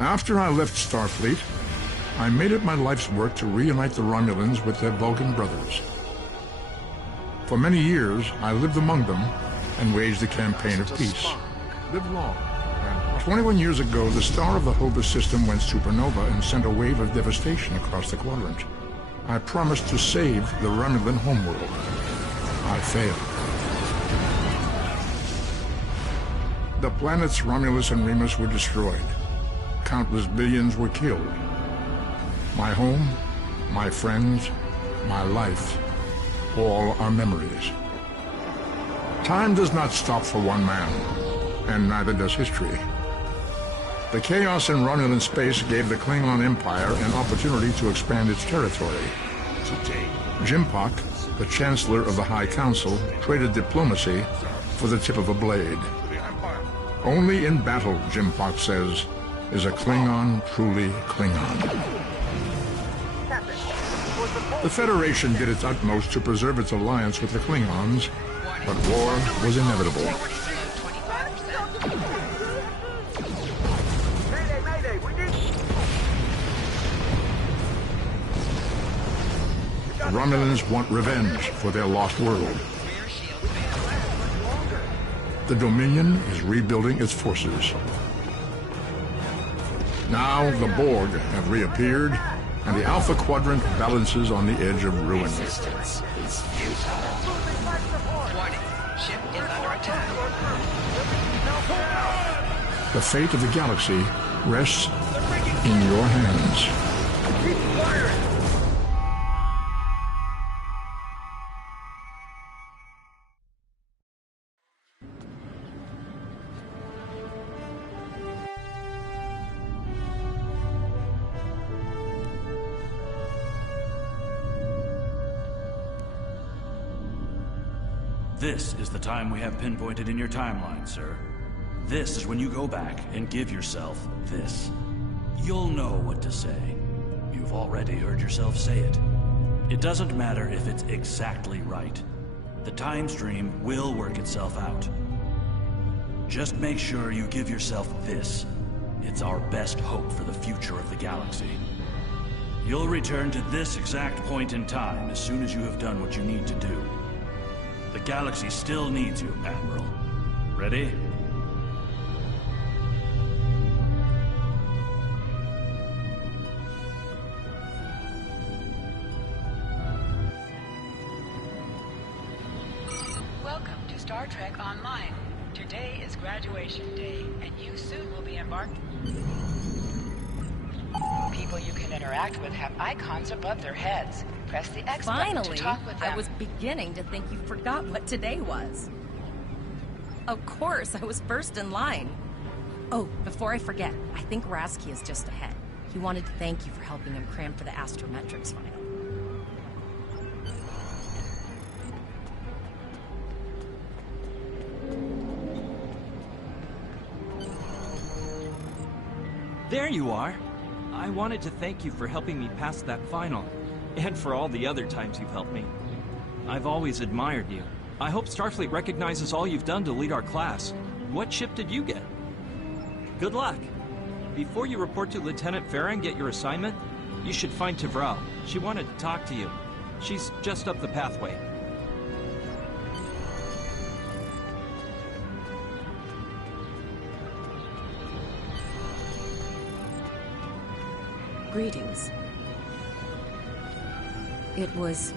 After I left Starfleet, I made it my life's work to reunite the Romulans with their Vulcan brothers. For many years, I lived among them and waged a campaign of peace. Live long. 21 years ago, the star of the Hova system went supernova and sent a wave of devastation across the quadrant. I promised to save the Romulan homeworld. I failed. The planets Romulus and Remus were destroyed. Countless billions were killed. My home, my friends, my life, all are memories. Time does not stop for one man, and neither does history. The chaos in Romulan space gave the Klingon Empire an opportunity to expand its territory. Jimpak, the Chancellor of the High Council, traded diplomacy for the tip of a blade. Only in battle, Jimpak says, is a Klingon truly Klingon. The Federation did its utmost to preserve its alliance with the Klingons, but war was inevitable. The Romulans want revenge for their lost world. The Dominion is rebuilding its forces. Now the Borg have reappeared, and the Alpha Quadrant balances on the edge of ruin. The fate of the galaxy rests in your hands. This is the time we have pinpointed in your timeline, sir. This is when you go back and give yourself this. You'll know what to say. You've already heard yourself say it. It doesn't matter if it's exactly right. The time stream will work itself out. Just make sure you give yourself this. It's our best hope for the future of the galaxy. You'll return to this exact point in time as soon as you have done what you need to do. The galaxy still needs you, Admiral. Ready? Welcome to Star Trek Online. Today is graduation day, and you soon will be embarked. People you can interact with have icons above their heads. Press the X button to talk with them. I was beginning to think you forgot what today was. Of course, I was first in line. Oh, before I forget, I think Rasky is just ahead. He wanted to thank you for helping him cram for the astrometrics final. There you are. I wanted to thank you for helping me pass that final. And for all the other times you've helped me. I've always admired you. I hope Starfleet recognizes all you've done to lead our class. What ship did you get? Good luck. Before you report to Lieutenant Farah and get your assignment, you should find Tavral. She wanted to talk to you. She's just up the pathway. Greetings. It was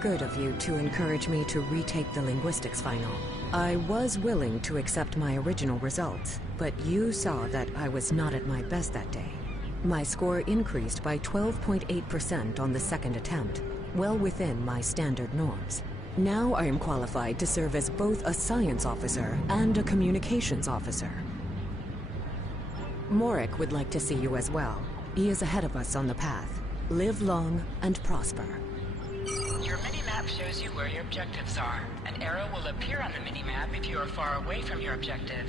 good of you to encourage me to retake the linguistics final. I was willing to accept my original results, but you saw that I was not at my best that day. My score increased by 12.8% on the second attempt, well within my standard norms. Now I am qualified to serve as both a science officer and a communications officer. Morik would like to see you as well. He is ahead of us on the path. Live long and prosper. Your mini-map shows you where your objectives are. An arrow will appear on the mini-map if you are far away from your objective.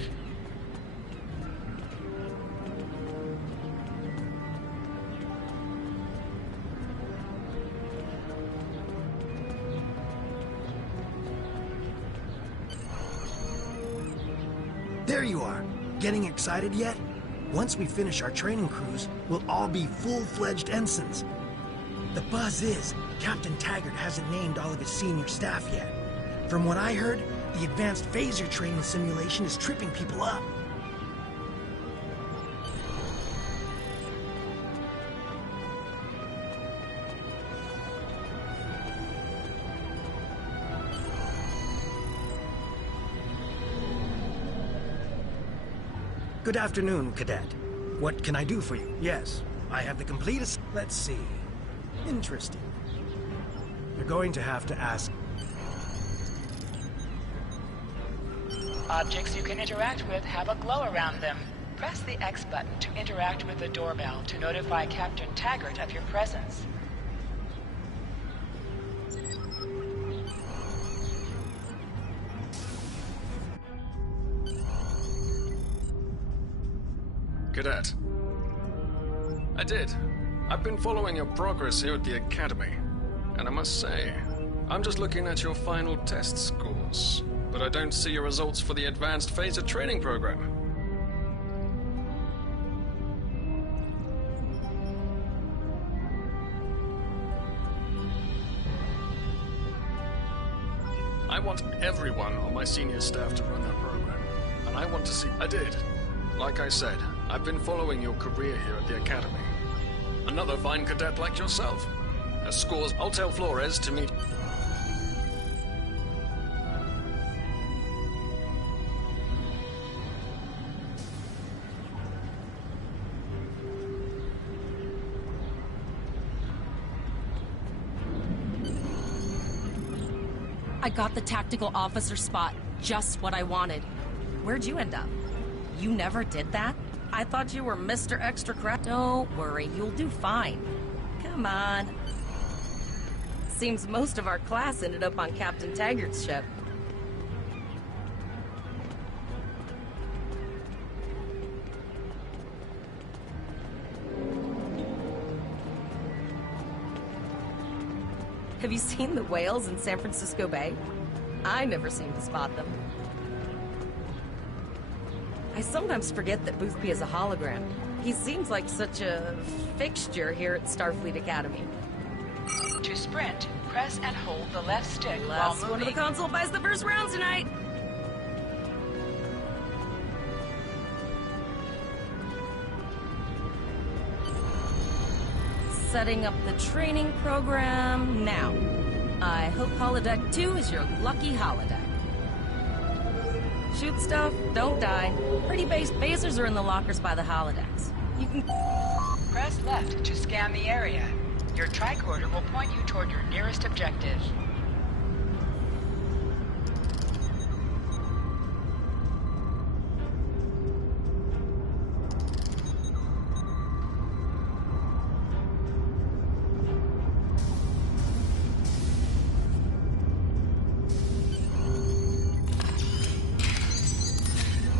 There you are. Getting excited yet? Once we finish our training cruise, we'll all be full-fledged ensigns. The buzz is, Captain Taggart hasn't named all of his senior staff yet. From what I heard, the advanced phaser training simulation is tripping people up. Good afternoon, Cadet. What can I do for you? Yes, I have the completest... Let's see. Interesting. You're going to have to ask... Objects you can interact with have a glow around them. Press the X button to interact with the doorbell to notify Captain Taggart of your presence. Cadet. I did. I've been following your progress here at the Academy. And I must say, I'm just looking at your final test scores. But I don't see your results for the Advanced Phaser Training Program. I want everyone on my senior staff to run that program. And I want to see... I did. Like I said, I've been following your career here at the Academy. Another fine cadet like yourself. As scores, I'll tell Flores to meet... I got the tactical officer spot. Just what I wanted. Where'd you end up? You never did that? I thought you were Mr. Extra Crap. Don't worry, you'll do fine. Come on. Seems most of our class ended up on Captain Taggart's ship. Have you seen the whales in San Francisco Bay? I never seem to spot them. I sometimes forget that Boothby is a hologram. He seems like such a fixture here at Starfleet Academy. To sprint, press and hold the left stick while Last moving. one of the console buys the first round tonight! Setting up the training program now. I hope Holodeck 2 is your lucky holodeck. Shoot stuff, don't die. Pretty base phasers are in the lockers by the holodecks. You can... Press left to scan the area. Your tricorder will point you toward your nearest objective.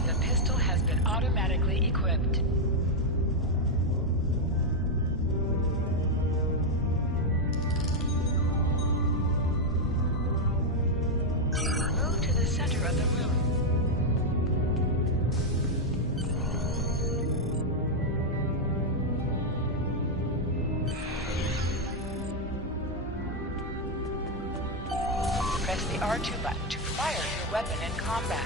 The pistol has been automatically equipped. Move to the center of the room. Press the R2 button to fire your weapon in combat.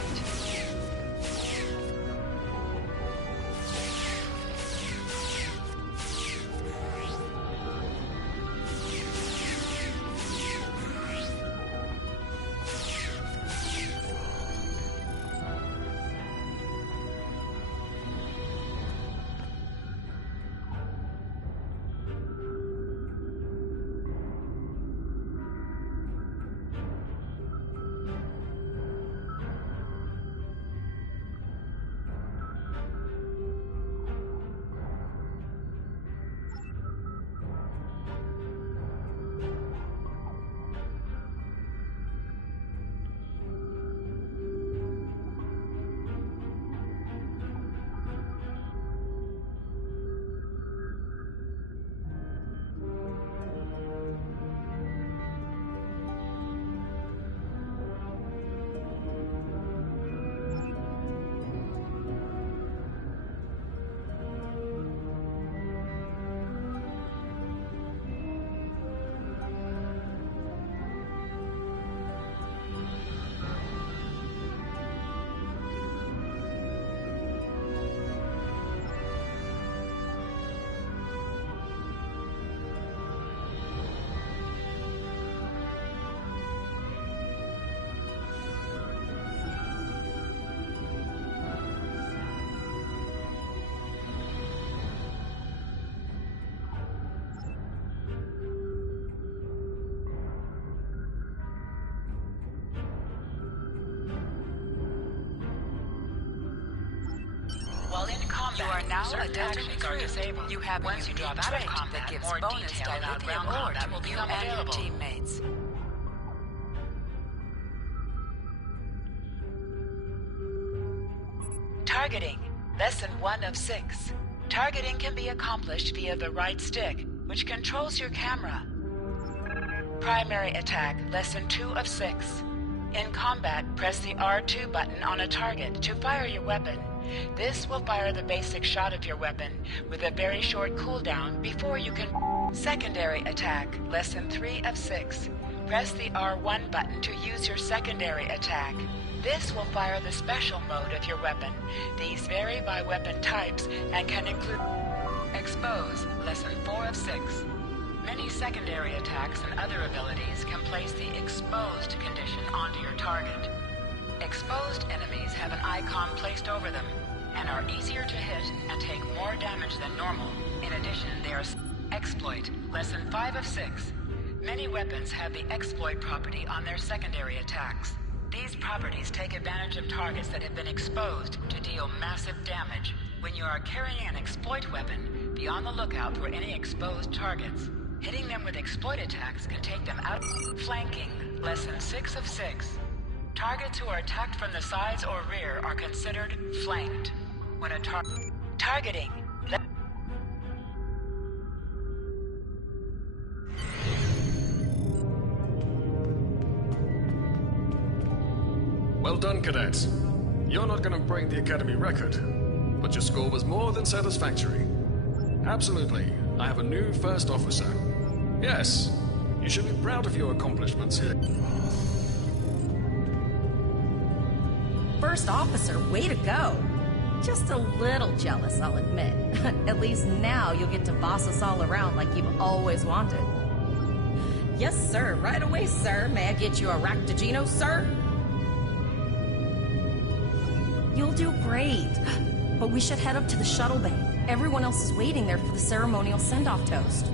certain actions are disabled. You have Once you drop out of combat, that gives more bonus detail about ground dilithium ore combat to will you become and your available. teammates. Targeting. Lesson 1 of 6. Targeting can be accomplished via the right stick, which controls your camera. Primary attack. Lesson 2 of 6. In combat, press the R2 button on a target to fire your weapon. This will fire the basic shot of your weapon with a very short cooldown before you can... Secondary attack. Lesson 3 of 6. Press the R1 button to use your secondary attack. This will fire the special mode of your weapon. These vary by weapon types and can include... Expose. Lesson 4 of 6. Many secondary attacks and other abilities can place the exposed condition onto your target. Exposed enemies have an icon placed over them and are easier to hit and take more damage than normal. In addition, they are... Exploit. Lesson 5 of 6. Many weapons have the exploit property on their secondary attacks. These properties take advantage of targets that have been exposed to deal massive damage. When you are carrying an exploit weapon, be on the lookout for any exposed targets. Hitting them with exploit attacks can take them out. Flanking. Lesson 6 of 6. Targets who are attacked from the sides or rear are considered flanked. When a targeting. Well done, cadets. You're not going to break the Academy record, but your score was more than satisfactory. Absolutely. I have a new first officer. Yes, you should be proud of your accomplishments here. First officer, way to go. Just a little jealous, I'll admit. At least now you'll get to boss us all around like you've always wanted. Yes, sir. Right away, sir. May I get you a Ractagino, sir? You'll do great. But we should head up to the shuttle bay. Everyone else is waiting there for the ceremonial send-off toast.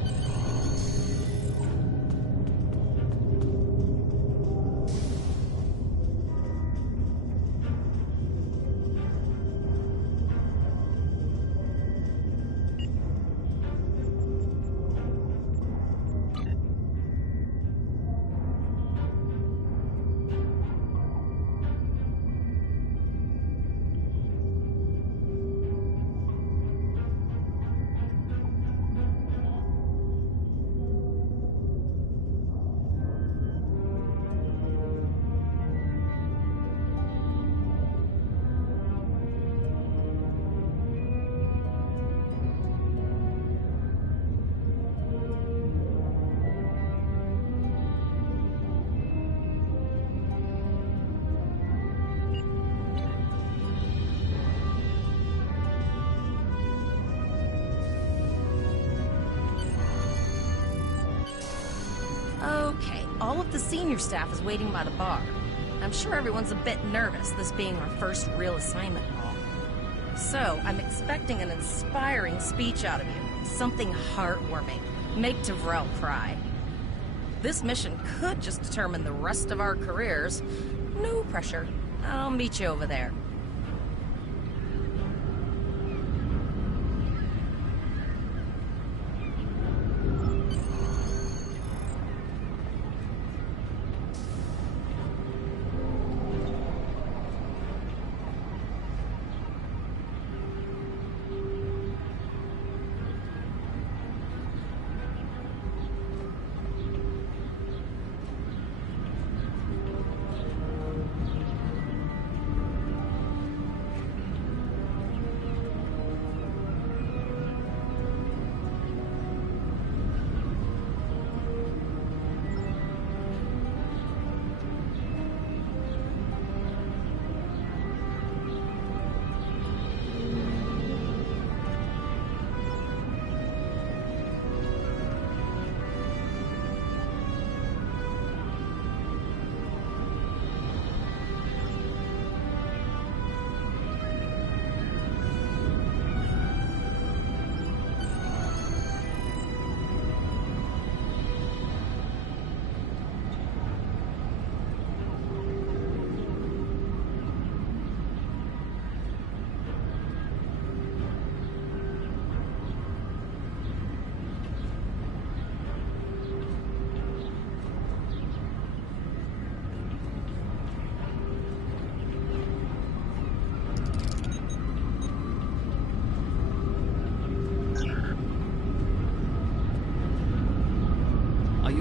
Okay, all of the senior staff is waiting by the bar. I'm sure everyone's a bit nervous, this being our first real assignment and all. So, I'm expecting an inspiring speech out of you. Something heartwarming. Make Tavrel cry. This mission could just determine the rest of our careers. No pressure. I'll meet you over there.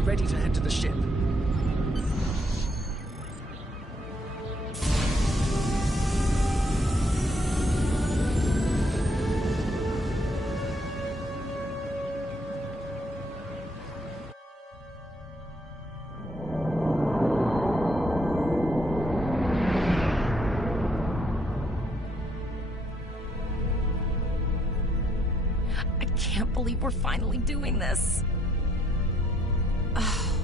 be ready to head to the ship. I can't believe we're finally doing this. Oh,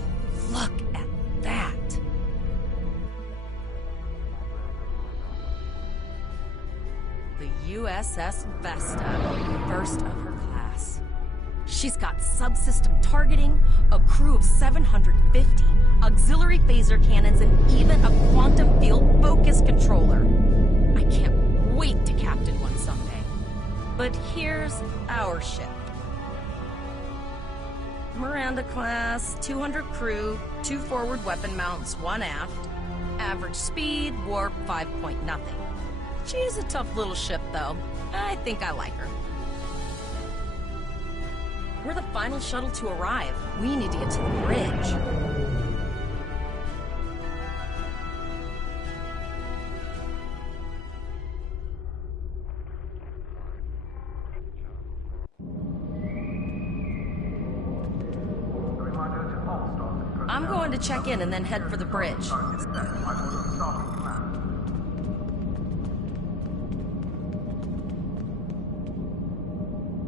look at that. The USS Vesta, first of her class. She's got subsystem targeting, a crew of 750, auxiliary phaser cannons, and even a quantum field focus controller. I can't wait to captain one someday. But here's our ship. Miranda class, 200 crew, 2 forward weapon mounts, 1 aft. Average speed, warp 5 nothing. She's a tough little ship, though. I think I like her. We're the final shuttle to arrive. We need to get to the bridge. I'm going to check in and then head for the bridge.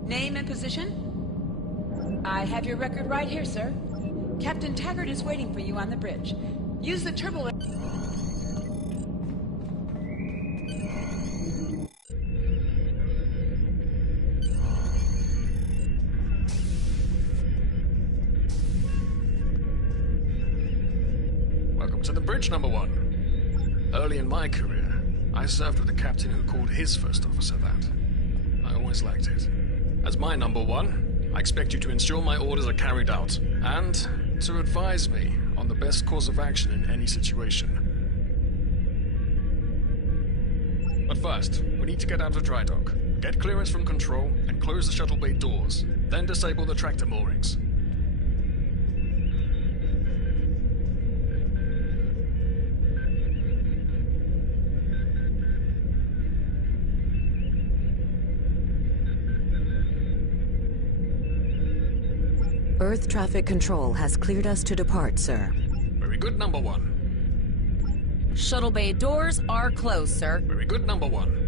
Name and position? I have your record right here, sir. Captain Taggart is waiting for you on the bridge. Use the turbo... Welcome to the bridge, number 1. Early in my career, I served with a captain who called his first officer that. I always liked it. As my number 1, I expect you to ensure my orders are carried out, and to advise me on the best course of action in any situation. But first, we need to get out of dry dock, get clearance from control, and close the shuttle bay doors, then disable the tractor moorings. Earth traffic control has cleared us to depart, sir. Very good, number 1. Shuttle bay doors are closed, sir. Very good, number 1.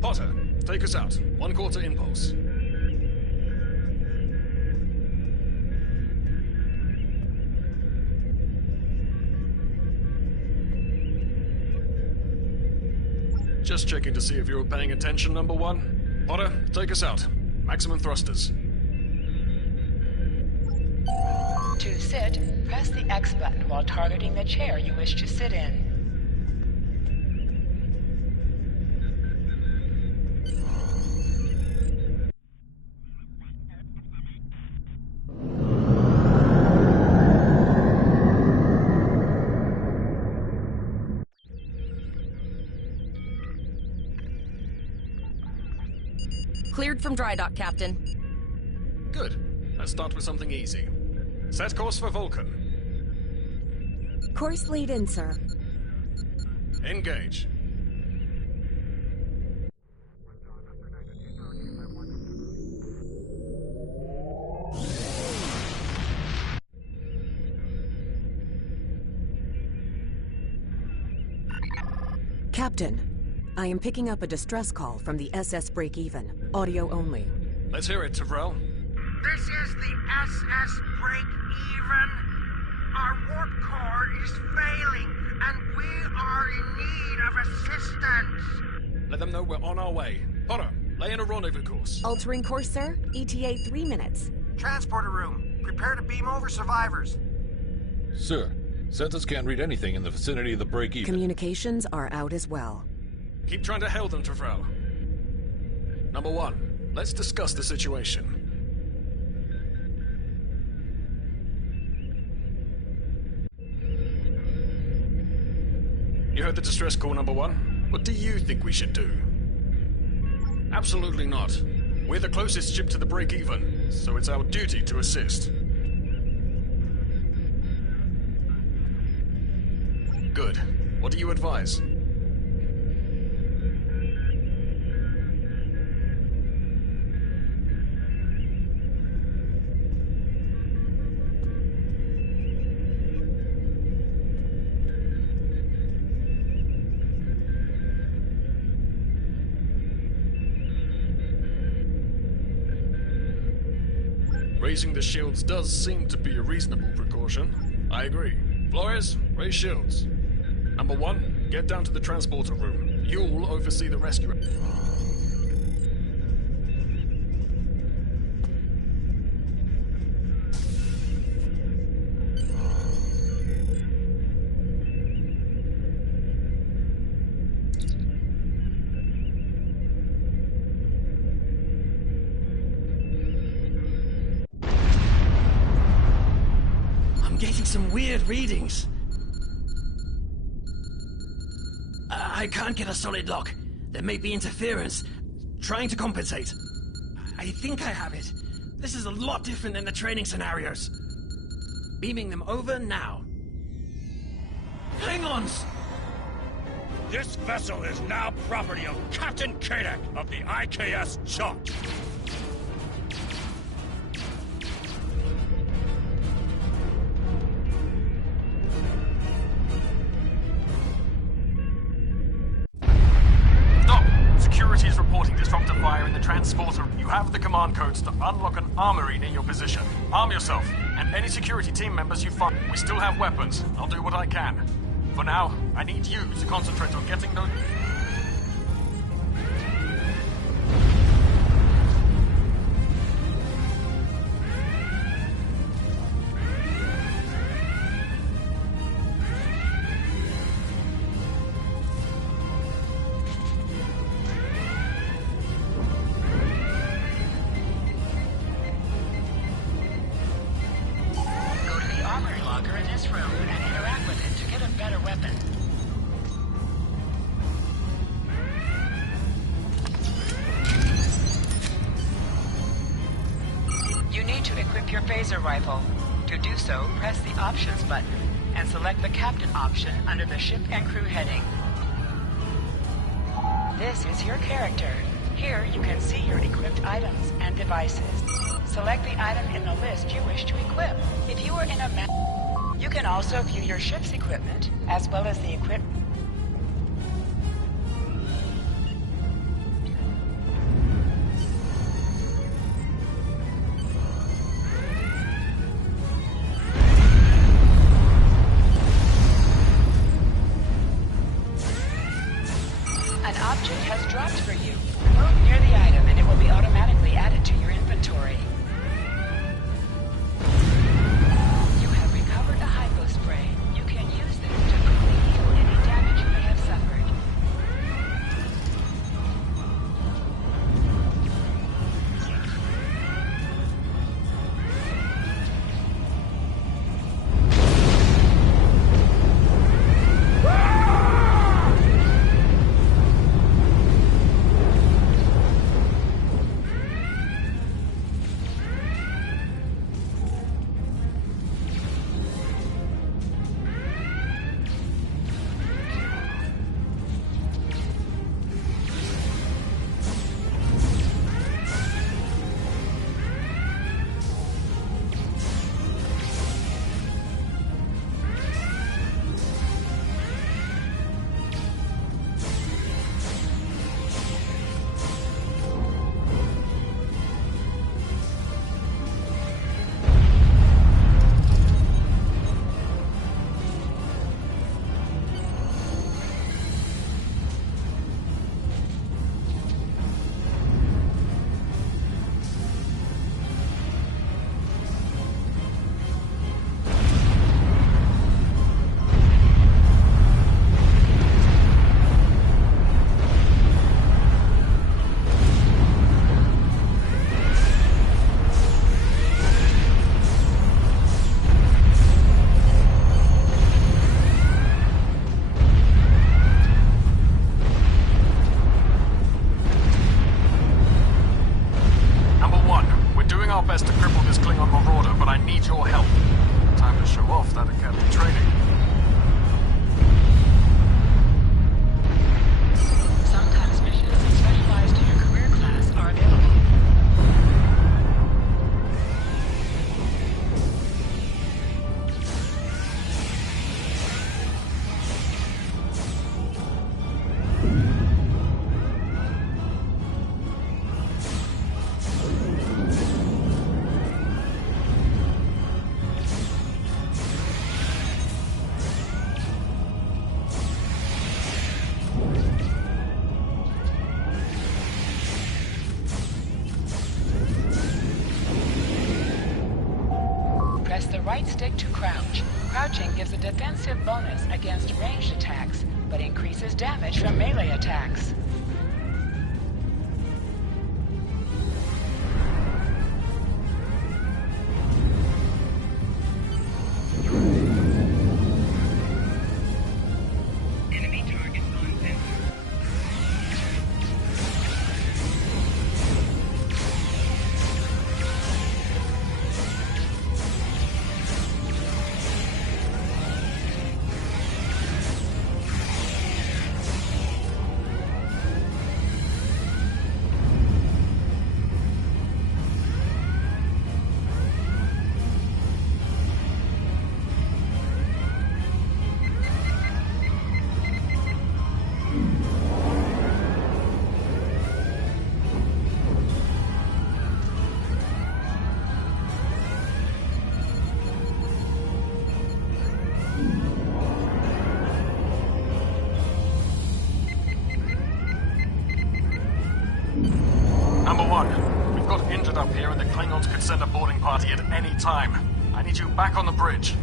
Potter, take us out. 1/4 impulse. Just checking to see if you were paying attention, number 1. Potter, take us out. Maximum thrusters. To sit, press the X button while targeting the chair you wish to sit in. Cleared from dry dock, Captain. Good. Let's start with something easy. Set course for Vulcan. Course lead in, sir. Engage. Captain, I am picking up a distress call from the SS Break-Even. Audio only. Let's hear it, Tyrell. This is the SS Break-Even. Our warp core is failing, and we are in need of assistance. Let them know we're on our way. Potter, lay in a rendezvous course. Altering course, sir. ETA 3 minutes. Transporter room. Prepare to beam over survivors. Sir, Sensors can't read anything in the vicinity of the break-even. Communications are out as well. Keep trying to hail them, Tafrel. Number 1, let's discuss the situation. You heard the distress call, Number 1? What do you think we should do? Absolutely not. We're the closest ship to the break-even, so it's our duty to assist. Good. What do you advise? Raising the shields does seem to be a reasonable precaution. I agree. Flores, raise shields. Number 1, get down to the transporter room. You'll oversee the rescue. I'm getting some weird readings. I can't get a solid lock. There may be interference. Trying to compensate. I think I have it. This is a lot different than the training scenarios. Beaming them over now. Klingons! This vessel is now property of Captain Kadek of the IKS Chunk. Security is reporting disruptor fire in the transporter. You have the command codes to unlock an armory near your position. Arm yourself, and any security team members you find. We still have weapons. I'll do what I can. For now, I need you to concentrate on getting those... Your phaser rifle. To do so, press the Options button and select the Captain option under the Ship and Crew heading. This is your character. Here you can see your equipped items and devices. Select the item in the list you wish to equip. If you are in a map, you can also view your ship's equipment, as well as the equipment. An object has dropped for you. Move near the item and it will be automatically added to your inventory. You have recovered a hypo spray. You can use this to quickly heal any damage. need your help. Time to show off that academy training. Sometimes missions specialized to your career class are available. Press the right stick to crouch. Crouching gives a defensive bonus against ranged attacks, but increases damage from melee attacks. Number one, we've got injured up here and the Klingons could send a boarding party at any time. I need you back on the bridge.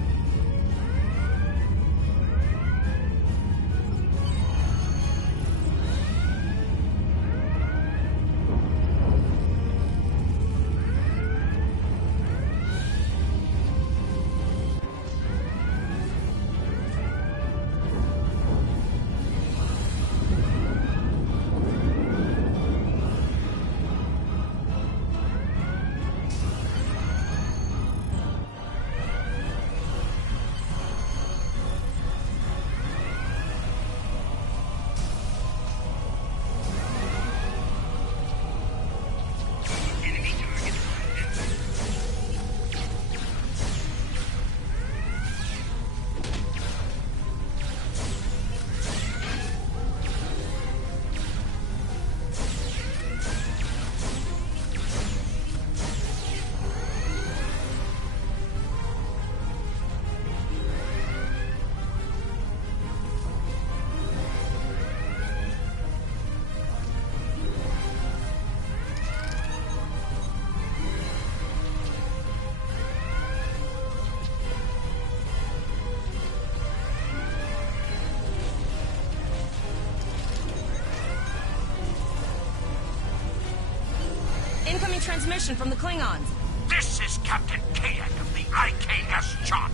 Incoming transmission from the Klingons. This is Captain Kadek of the IKS Chant.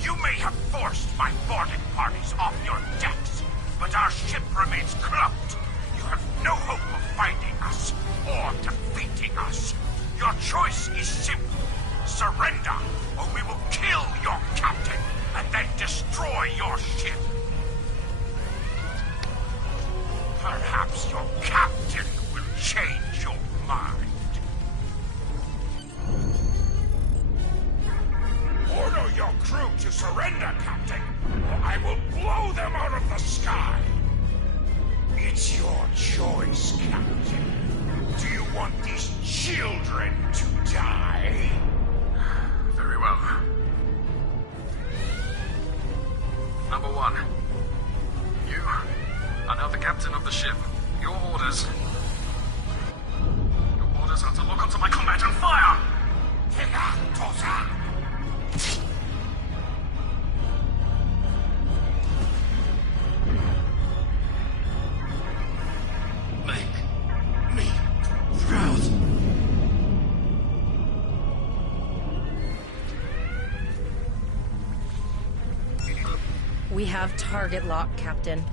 You may have forced my boarding parties off your decks, but our ship remains cloaked. You have no hope of finding us or defeating us. Your choice is simple. Surrender, or we will kill your captain and then destroy your ship. Perhaps your captain will change your mind. Order your crew to surrender, Captain, or I will blow them out of the sky. It's your choice, Captain. Do you want these children to die? Very well. Number one, you are now the captain of the ship. Your orders are to lock onto my combat and fire! Make me proud. We have target lock, Captain.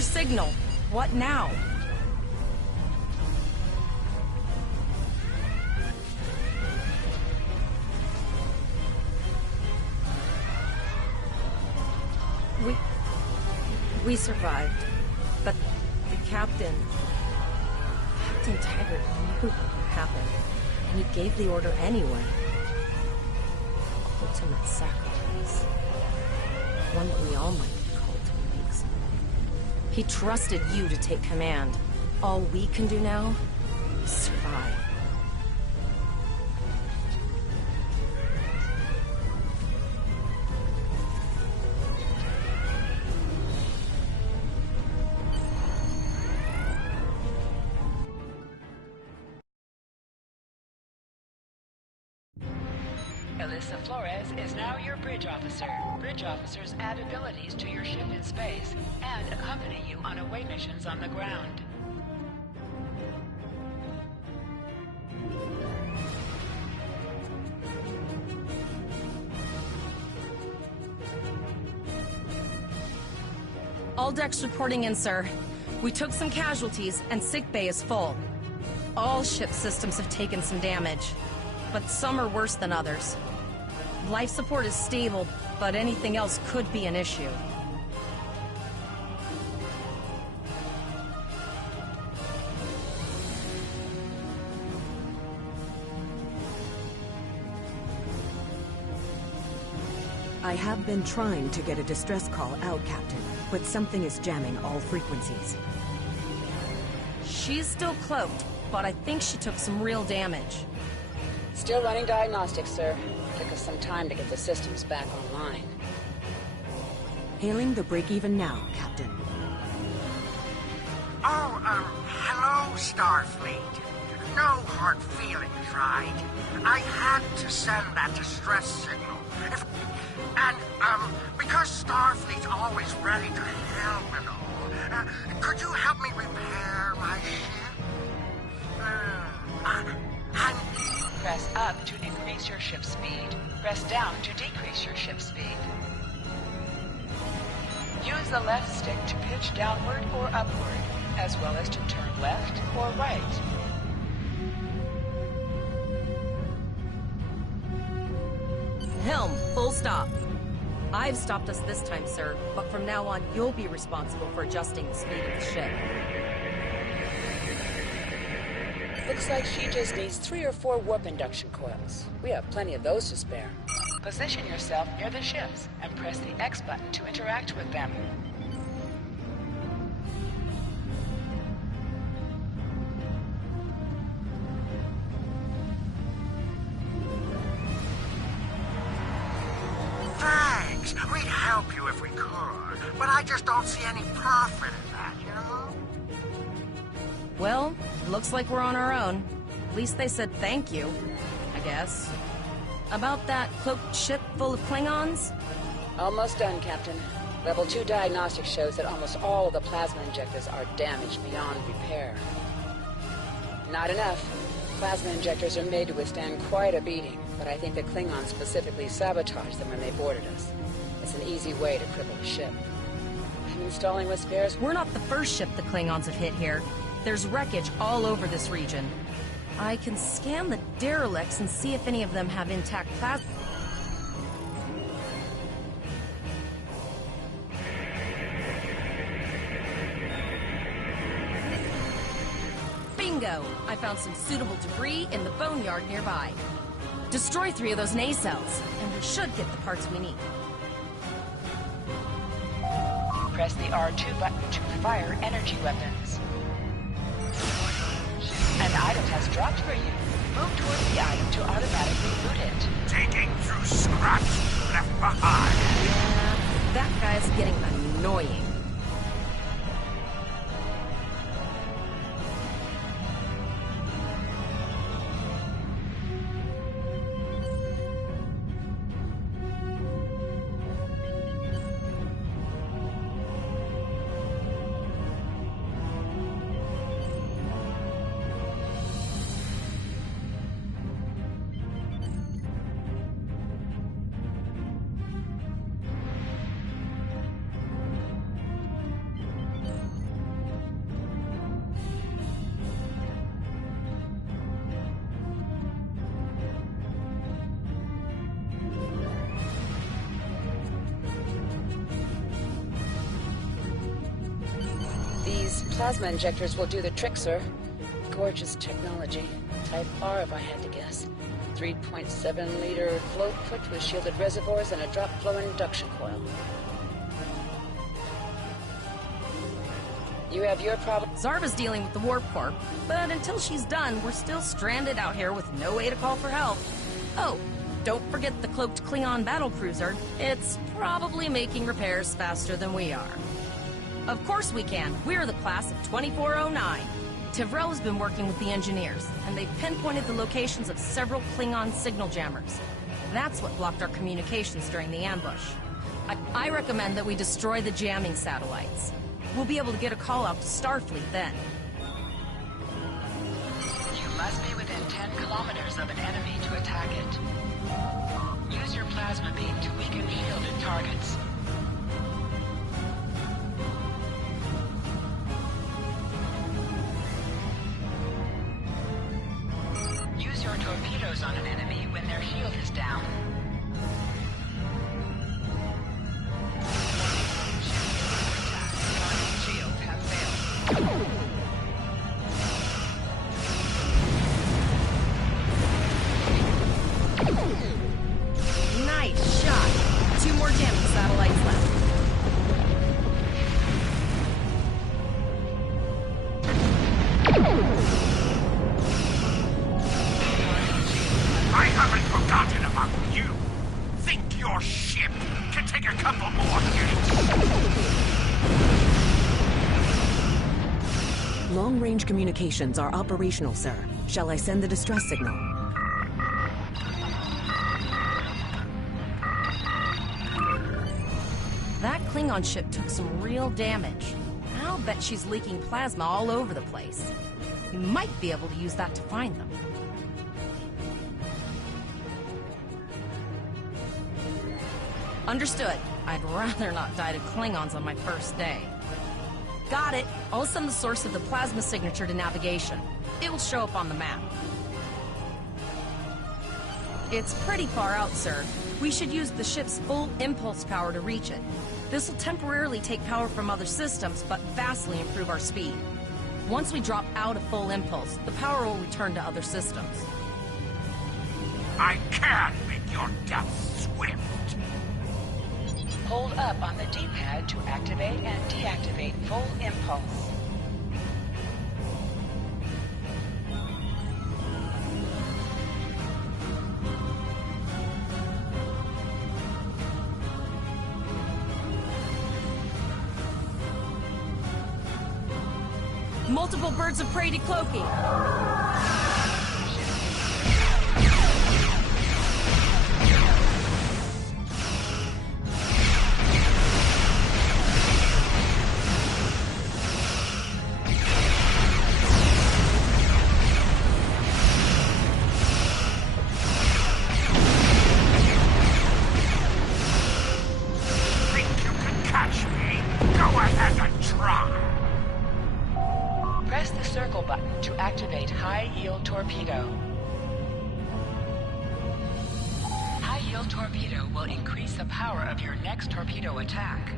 your signal. What now? We survived, but the Captain Taggart knew what happened, and he gave the order anyway. Ultimate sacrifice. One that we all might be called to make. He trusted you to take command. All we can do now is survive. Flores is now your bridge officer. Bridge officers add abilities to your ship in space and accompany you on away missions on the ground. All decks reporting in, sir. We took some casualties, and sickbay is full. All ship systems have taken some damage, but some are worse than others. Life support is stable, but anything else could be an issue. I have been trying to get a distress call out, Captain, but something is jamming all frequencies. She's still cloaked, but I think she took some real damage. Still running diagnostics, sir. Took us some time to get the systems back online. Hailing the break-even now, Captain. Oh, hello, Starfleet. No hard feelings, right? I had to send that distress signal. Because Starfleet's always ready to help and all, could you help me repair my ship? Press up to increase your ship speed. Press down to decrease your ship speed. Use the left stick to pitch downward or upward, as well as to turn left or right. Helm, full stop. I've stopped us this time, sir, but from now on, you'll be responsible for adjusting the speed of the ship. Looks like she just needs 3 or 4 warp induction coils. We have plenty of those to spare. Position yourself near the ships and press the X button to interact with them. Thanks. We'd help you if we could, but I just don't see any profit in that, you know? Well, looks like we're on our own. At least they said thank you, I guess. About that cloaked ship full of Klingons? Almost done, Captain. Level 2 diagnostics shows that almost all of the plasma injectors are damaged beyond repair. Not enough. Plasma injectors are made to withstand quite a beating, but I think the Klingons specifically sabotaged them when they boarded us. It's an easy way to cripple a ship. I'm installing with spares. We're not the first ship the Klingons have hit here. There's wreckage all over this region. I can scan the derelicts and see if any of them have intact plasma. Bingo! I found some suitable debris in the boneyard nearby. Destroy 3 of those nacelles, and we should get the parts we need. Press the R2 button to fire energy weapons. An item has dropped for you. Move toward the item to automatically loot it. Digging through scraps left behind. Yeah, that guy's getting annoying. plasma injectors will do the trick, sir. Gorgeous technology. Type R, if I had to guess. 3.7-liter float put with shielded reservoirs and a drop flow induction coil. You have your problem. Zarva's dealing with the warp core, but until she's done, we're still stranded out here with no way to call for help. Oh, don't forget the cloaked Klingon battlecruiser. It's probably making repairs faster than we are. Of course we can. We're the class of 2409. Tivrell's been working with the engineers, and they've pinpointed the locations of several Klingon signal jammers. That's what blocked our communications during the ambush. I recommend that we destroy the jamming satellites. We'll be able to get a call out to Starfleet then. You must be within 10 kilometers of an enemy to attack it. Use your plasma beam to weaken shielded targets. Use your torpedoes on an enemy when their shield is down. Shields have failed. Nice shot. 2 more jamming satellites left. I haven't forgotten about you. Think your ship can take a couple more hits? Long-range communications are operational, sir. Shall I send the distress signal? That Klingon ship took some real damage. I'll bet she's leaking plasma all over the place. We might be able to use that to find them. Understood. I'd rather not die to Klingons on my first day. Got it. I'll send the source of the plasma signature to navigation. It will show up on the map. It's pretty far out, sir. We should use the ship's full impulse power to reach it. This will temporarily take power from other systems, but vastly improve our speed. Once we drop out of full impulse, the power will return to other systems. I can make your death swift. Hold up on the D-pad to activate and deactivate full impulse. Multiple birds of prey decloaking. Torpedo attack.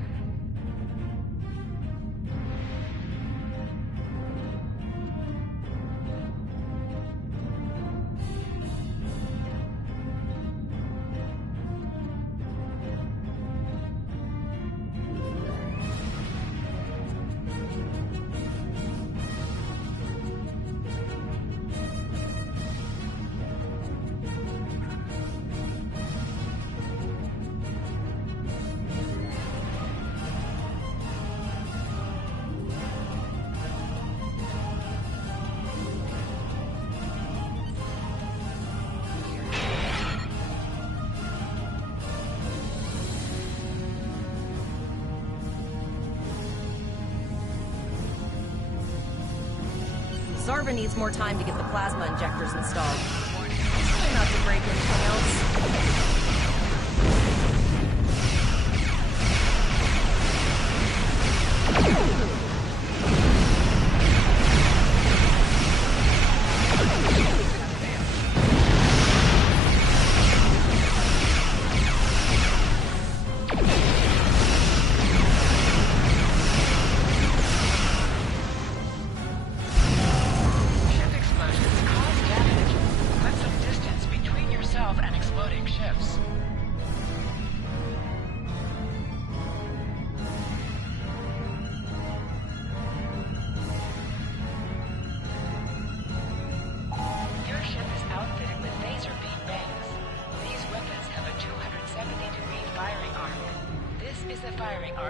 Zarva needs more time to get the plasma injectors installed. Try not to break anything else.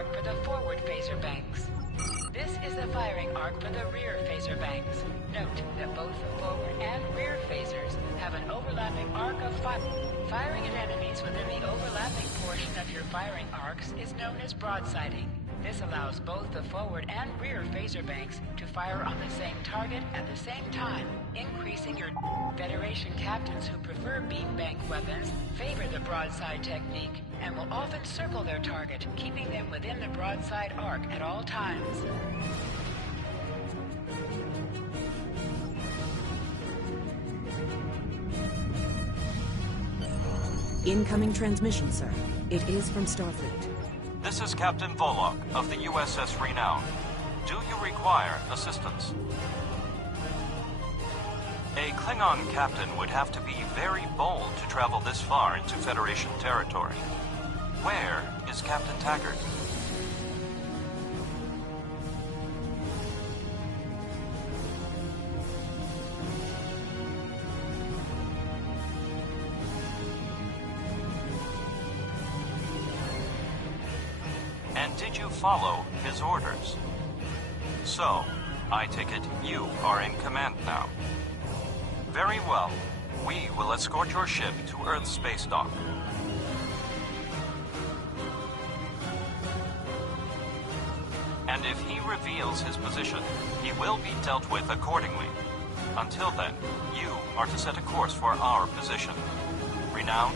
arc for the forward phaser banks. This is the firing arc for the rear phaser banks. Note that both the forward and rear phasers have an overlapping arc of fire. Firing at enemies within the overlapping portion of your firing arcs is known as broadsiding. This allows both the forward and rear phaser banks to fire on the same target at the same time, increasing your... Federation captains who prefer beam bank weapons favor the broadside technique and will often circle their target, keeping them within the broadside arc at all times. Incoming transmission, sir. It is from Starfleet. This is Captain Volok of the USS Renown. Do you require assistance? A Klingon captain would have to be very bold to travel this far into Federation territory. Where is Captain Taggart? And did you follow his orders? So, I take it you are in command now. Very well. We will escort your ship to Earth's space dock. And if he reveals his position, he will be dealt with accordingly. Until then, you are to set a course for our position. Renown?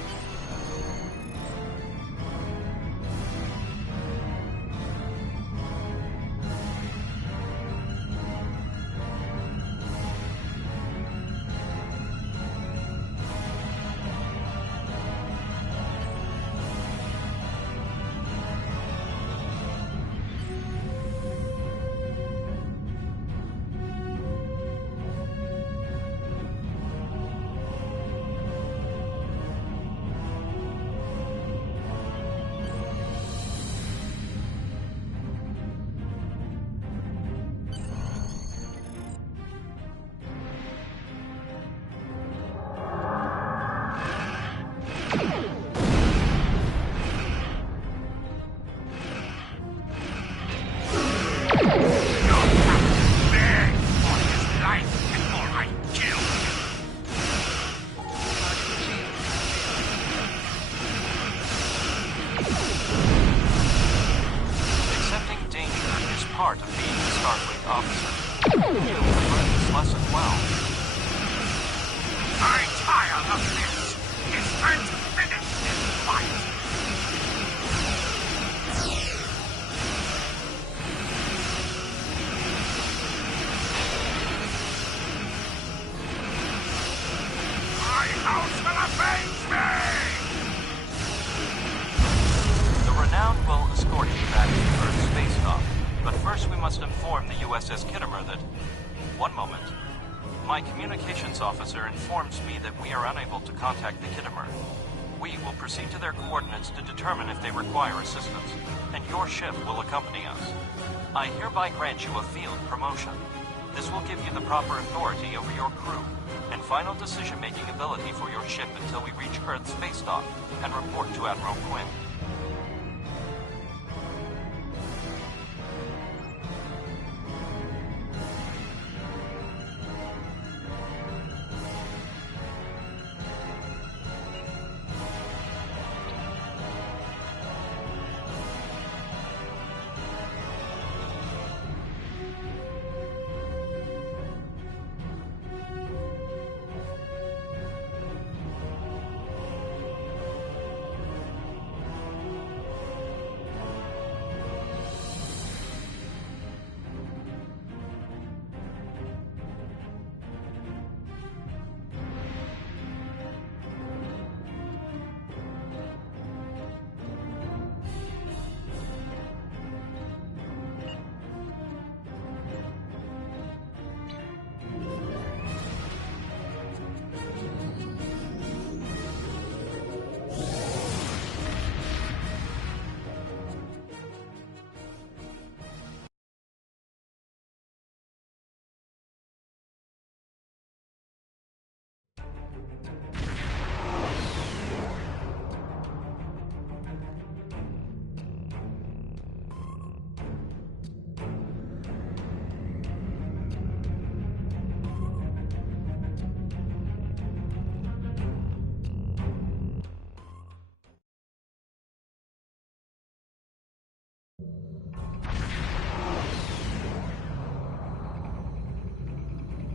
Part of being a Starfleet officer. You learned this lesson well. I'm tired of this. It's time to finish this fight. My house will avenge me! The Renown will escort you back to Earth's space dock. But first we must inform the USS Kittimer that... One moment. My communications officer informs me that we are unable to contact the Kittimer. We will proceed to their coordinates to determine if they require assistance, and your ship will accompany us. I hereby grant you a field promotion. This will give you the proper authority over your crew, and final decision-making ability for your ship until we reach Earth's space dock and report to Admiral Quinn.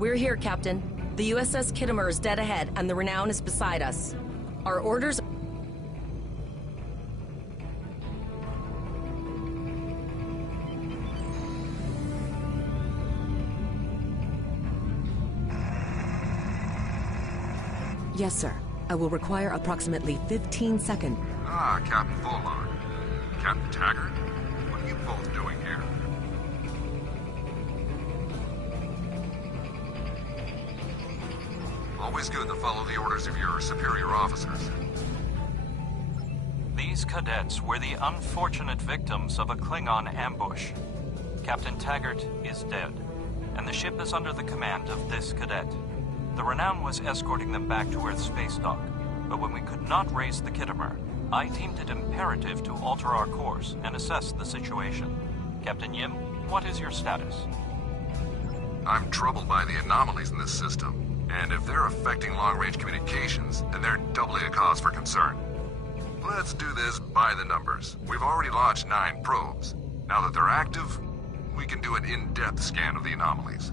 We're here, Captain. The USS Kittimer is dead ahead, and the Renown is beside us. Our orders... Yes, sir. I will require approximately 15 seconds. Ah, Captain Fullon. Captain Taggart? What are you both doing here? Always good to follow the orders of your superior officers. These cadets were the unfortunate victims of a Klingon ambush. Captain Taggart is dead, and the ship is under the command of this cadet. The Renown was escorting them back to Earth's space dock, but when we could not raise the Kittimer, I deemed it imperative to alter our course and assess the situation. Captain Yim, what is your status? I'm troubled by the anomalies in this system, and if they're affecting long-range communications, then they're doubly a cause for concern. Let's do this by the numbers. We've already launched 9 probes. Now that they're active, we can do an in-depth scan of the anomalies.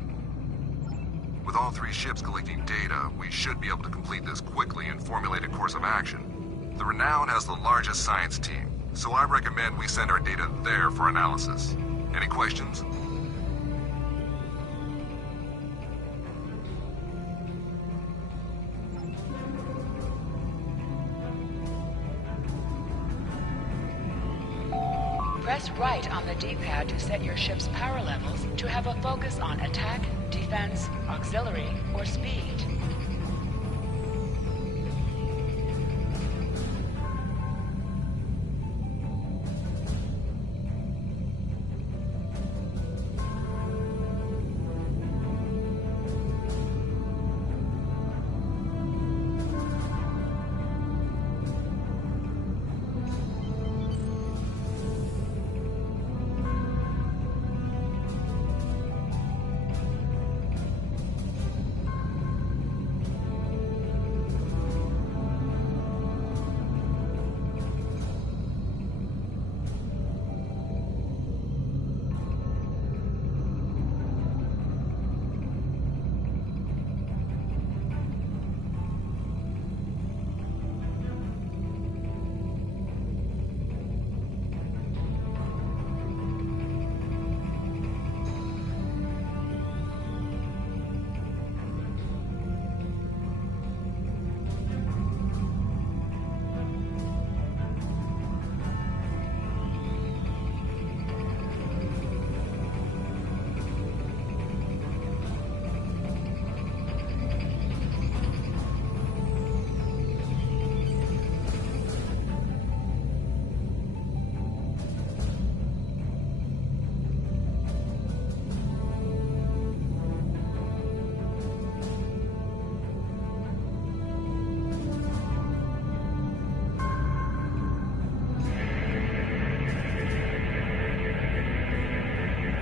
With all 3 ships collecting data, we should be able to complete this quickly and formulate a course of action. The Renown has the largest science team, so I recommend we send our data there for analysis. Any questions? Press right on the D-pad to set your ship's power levels to have a focus on attack, defense, auxiliary, or speed.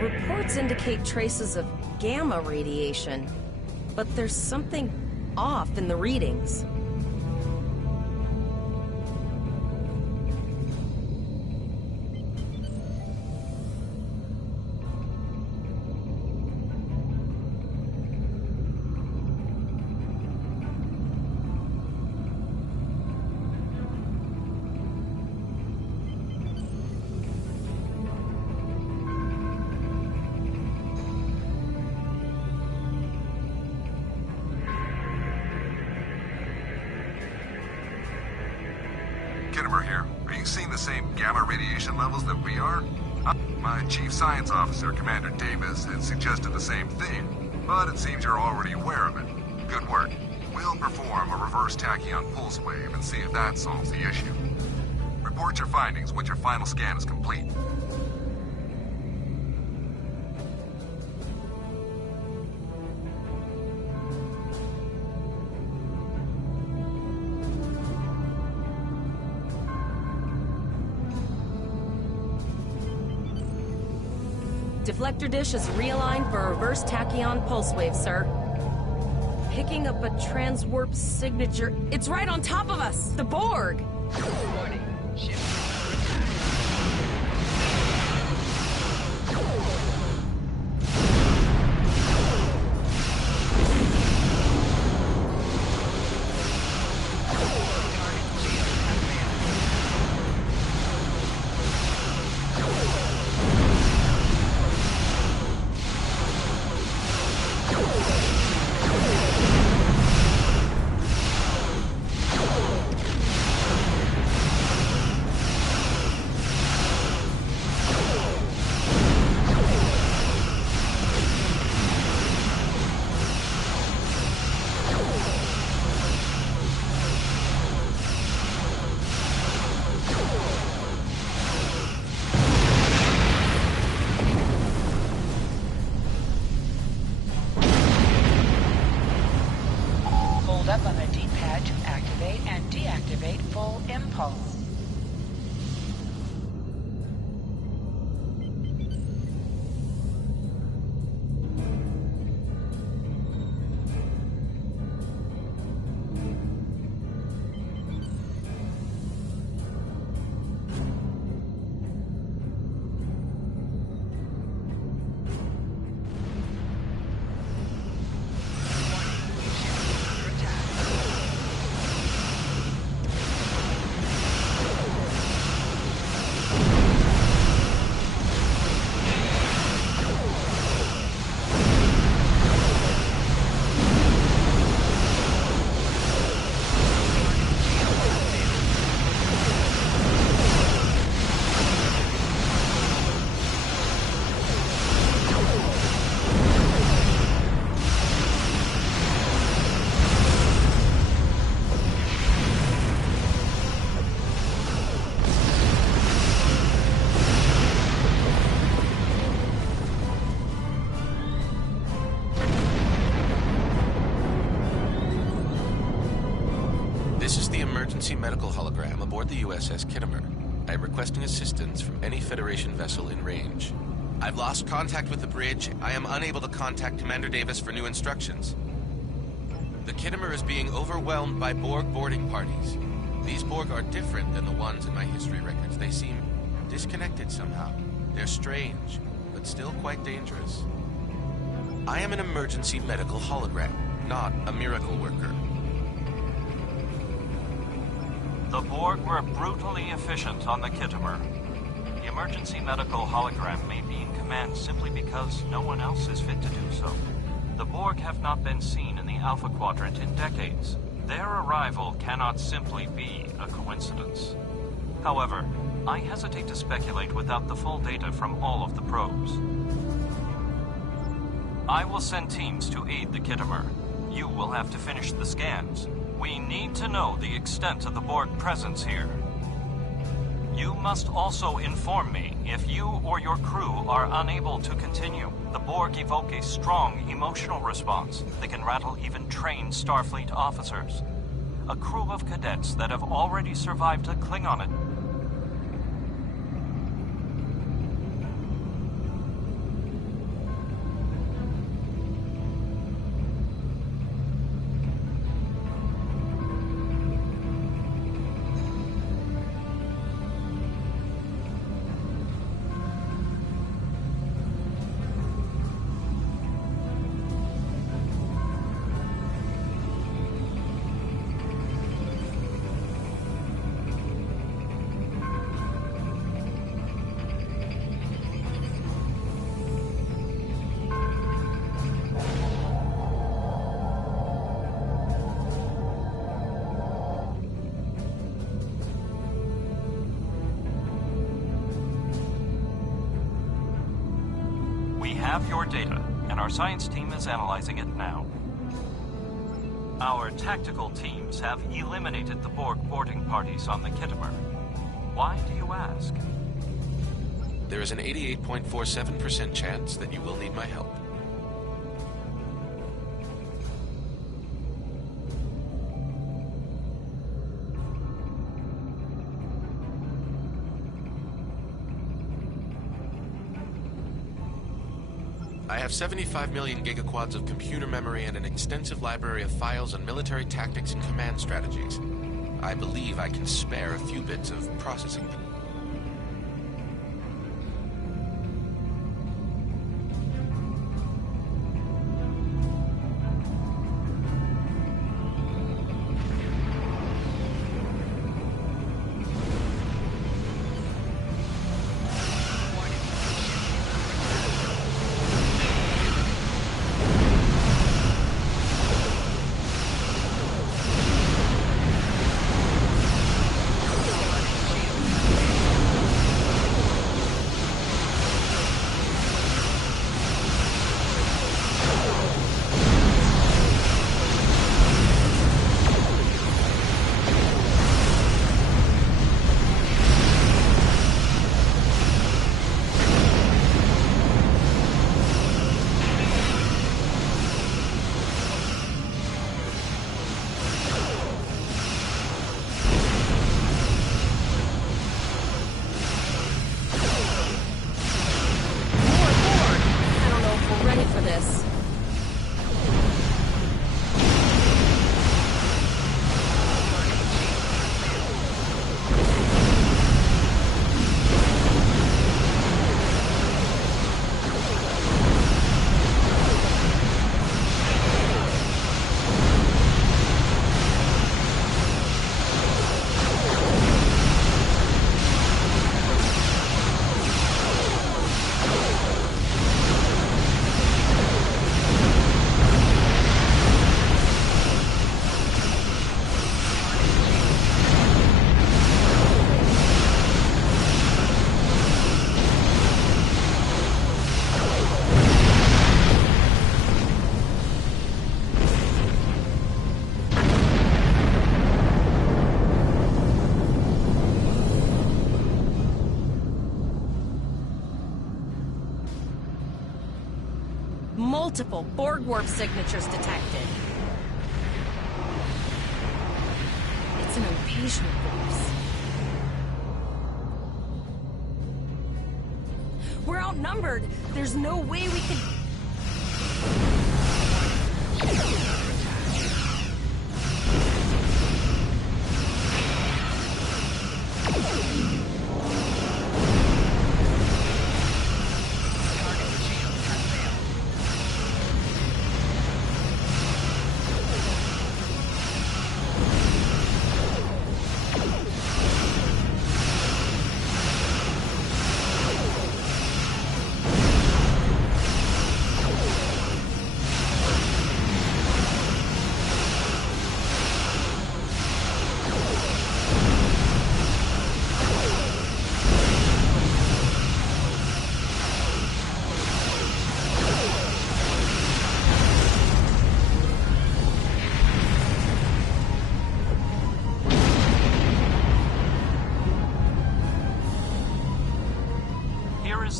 Reports indicate traces of gamma radiation, but there's something off in the readings. Kittimer here. Are you seeing the same gamma radiation levels that we are? My chief science officer, Commander Davis, had suggested the same thing, but it seems you're already aware of it. Good work. We'll perform a reverse tachyon pulse wave and see if that solves the issue. Report your findings once your final scan is complete. Deflector dish is realigned for a reverse tachyon pulse wave, sir. Picking up a transwarp signature. It's right on top of us! The Borg! Warning. Ship up on the D-pad to activate and deactivate full impulse. This is the emergency medical hologram aboard the USS Kittimer. I am requesting assistance from any Federation vessel in range. I've lost contact with the bridge. I am unable to contact Commander Davis for new instructions. The Kittimer is being overwhelmed by Borg boarding parties. These Borg are different than the ones in my history records. They seem disconnected somehow. They're strange, but still quite dangerous. I am an emergency medical hologram, not a miracle worker. The Borg were brutally efficient on the Kittimer. The emergency medical hologram may be in command simply because no one else is fit to do so. The Borg have not been seen in the Alpha Quadrant in decades. Their arrival cannot simply be a coincidence. However, I hesitate to speculate without the full data from all of the probes. I will send teams to aid the Kittimer. You will have to finish the scans. We need to know the extent of the Borg presence here. You must also inform me if you or your crew are unable to continue. The Borg evoke a strong emotional response that can rattle even trained Starfleet officers. A crew of cadets that have already survived a Klingon attack. Have your data, and our science team is analyzing it now. Our tactical teams have eliminated the Borg boarding parties on the Kittimer. Why do you ask? There is an 88.47% chance that you will need my help. I have 75 million gigaquads of computer memory and an extensive library of files on military tactics and command strategies. I believe I can spare a few bits of processing. multiple Borg warp signatures detected. It's an invasion force. We're outnumbered. There's no way we can...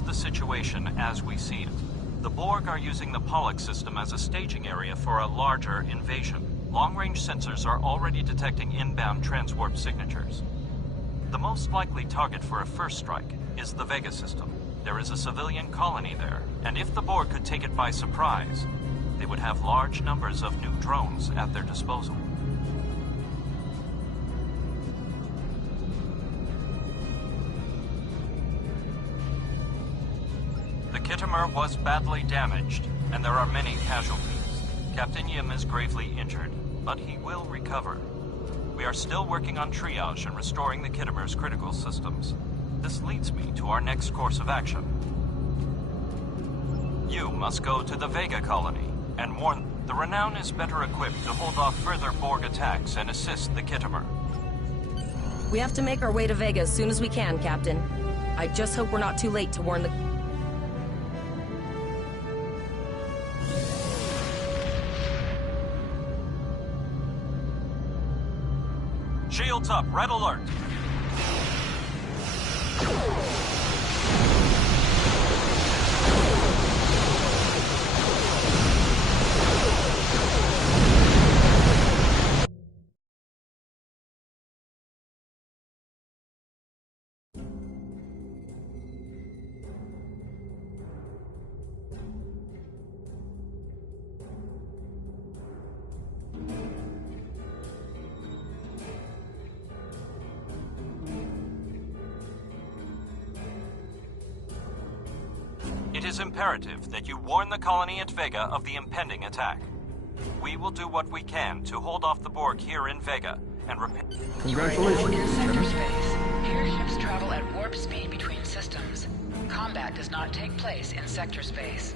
The situation as we see it. The Borg are using the Pollux system as a staging area for a larger invasion. Long-range sensors are already detecting inbound transwarp signatures. The most likely target for a first strike is the Vega system. There is a civilian colony there, and if the Borg could take it by surprise, they would have large numbers of new drones at their disposal. The Kittimer was badly damaged, and there are many casualties. Captain Yim is gravely injured, but he will recover. We are still working on triage and restoring the Kittimer's critical systems. This leads me to our next course of action. You must go to the Vega colony and warn the Renown is better equipped to hold off further Borg attacks and assist the Kittimer. We have to make our way to Vega as soon as we can, Captain. I just hope we're not too late to warn the... Shields up, red alert. It is imperative that you warn the colony at Vega of the impending attack. We will do what we can to hold off the Borg here in Vega and repair... Congratulations, in sector space. Here ships travel at warp speed between systems. Combat does not take place in sector space.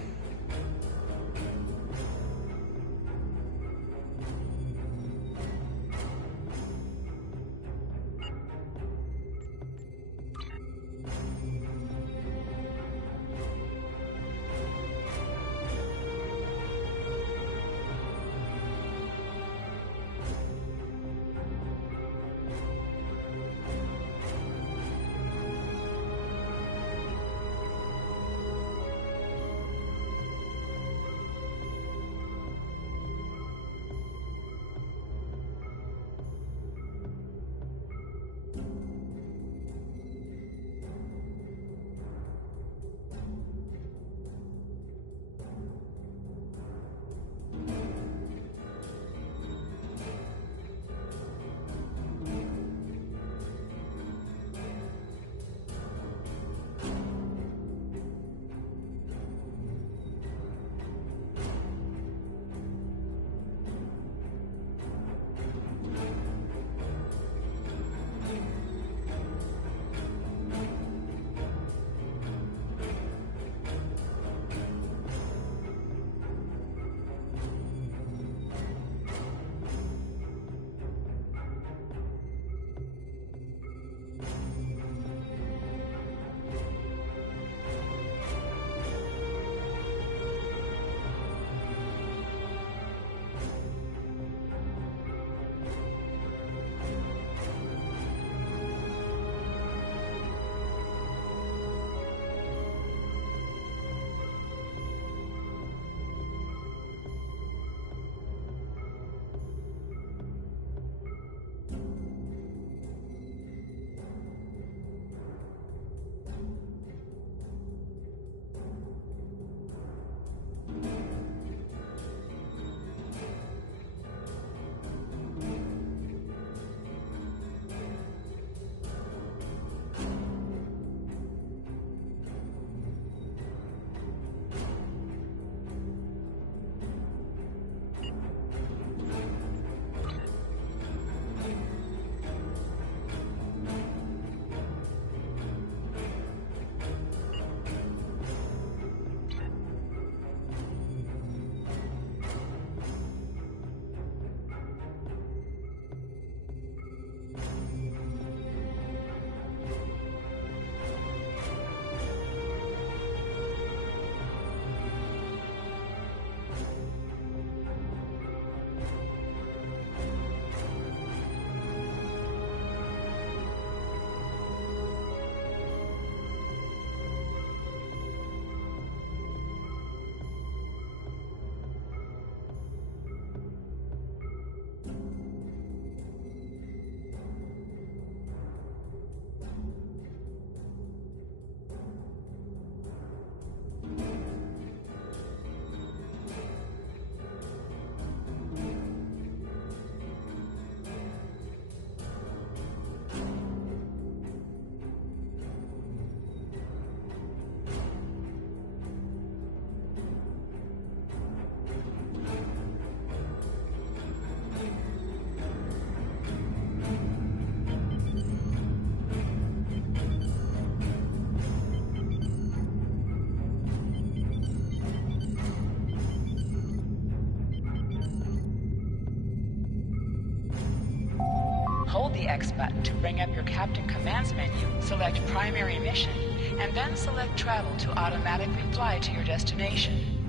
hold the X button to bring up your Captain Commands menu, select Primary Mission, and then select Travel to automatically fly to your destination.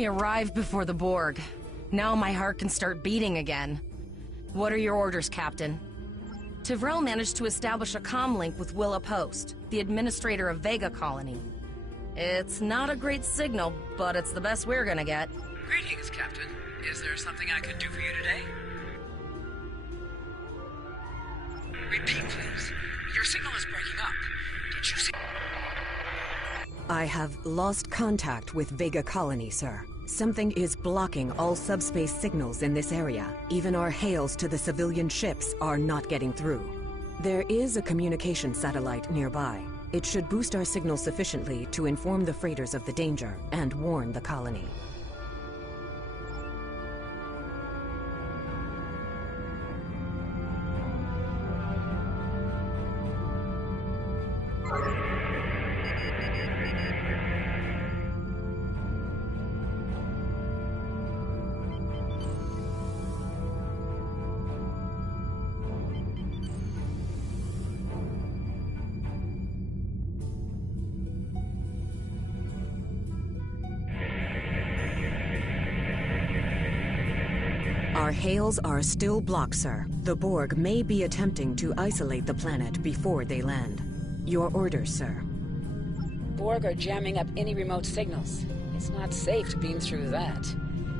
We arrived before the Borg. Now my heart can start beating again. What are your orders, Captain? Tivrell managed to establish a comm link with Willa Post, the administrator of Vega Colony. It's not a great signal, but it's the best we're gonna get. Greetings, Captain. Is there something I could do for you today? Repeat, please. Your signal is breaking up. Did you see... I have lost contact with Vega Colony, sir. Something is blocking all subspace signals in this area. Even our hails to the civilian ships are not getting through. There is a communication satellite nearby. It should boost our signal sufficiently to inform the freighters of the danger and warn the colony. Our hails are still blocked, sir. The Borg may be attempting to isolate the planet before they land. Your orders, sir. Borg are jamming up any remote signals. It's not safe to beam through that.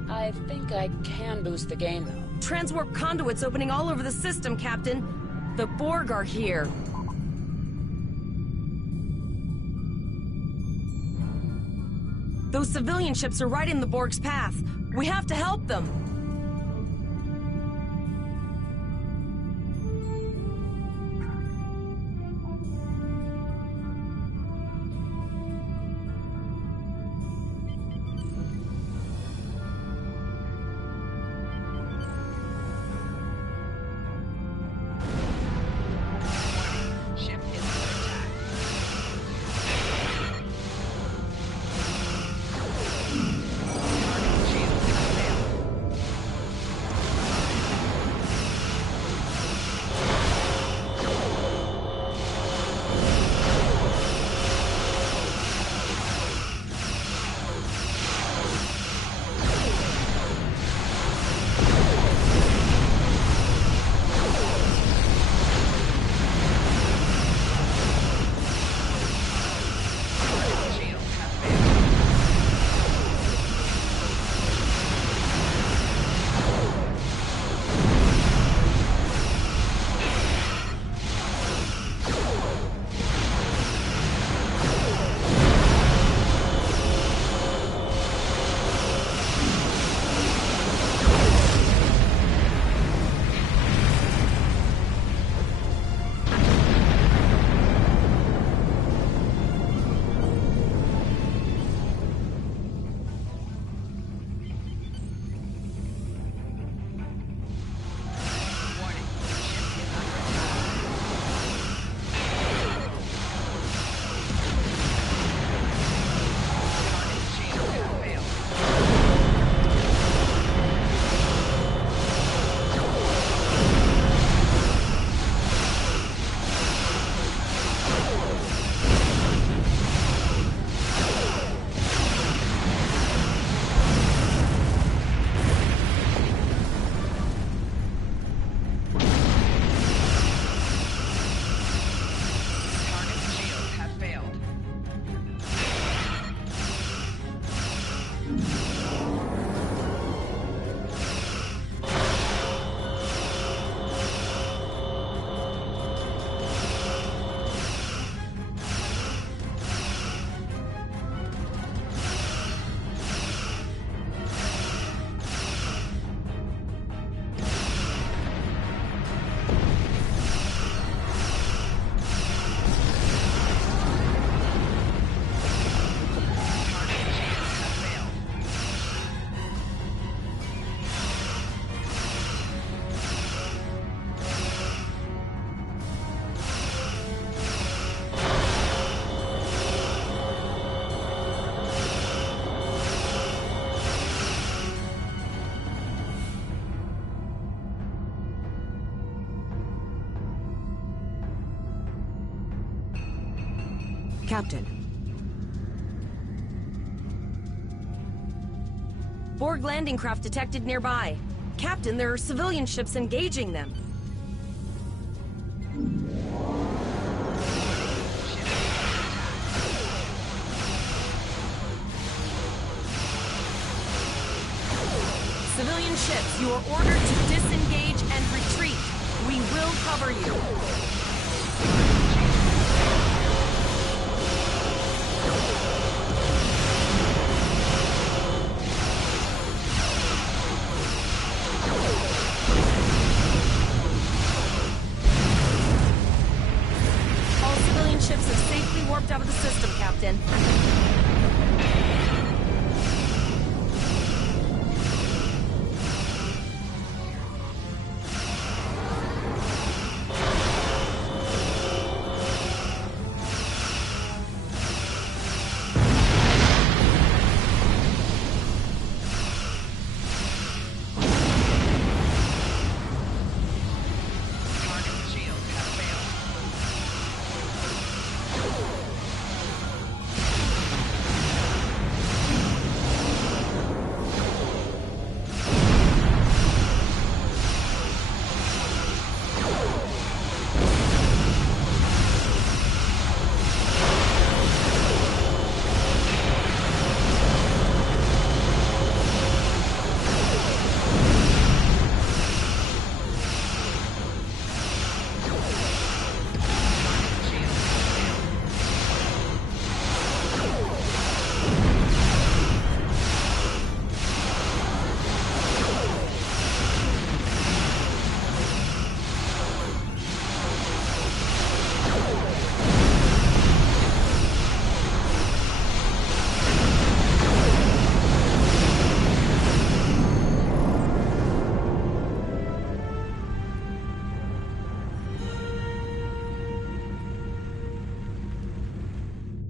I think I can boost the gain, though. Transwarp conduits opening all over the system, Captain. The Borg are here. Those civilian ships are right in the Borg's path. We have to help them. Captain. Borg landing craft detected nearby. Captain, there are civilian ships engaging them. Civilian ships, you are ordered to disengage and retreat. We will cover you. All civilian ships have safely warped out of the system, Captain.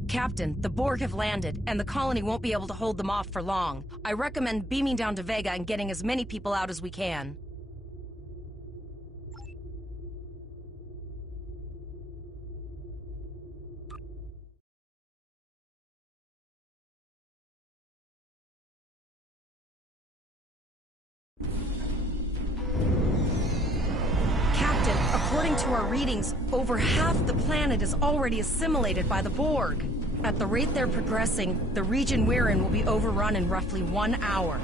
Captain, the Borg have landed, and the colony won't be able to hold them off for long. I recommend beaming down to Vega and getting as many people out as we can. Captain, according to our readings, over half the planet is already assimilated by the Borg. At the rate they're progressing, the region we're in will be overrun in roughly 1 hour.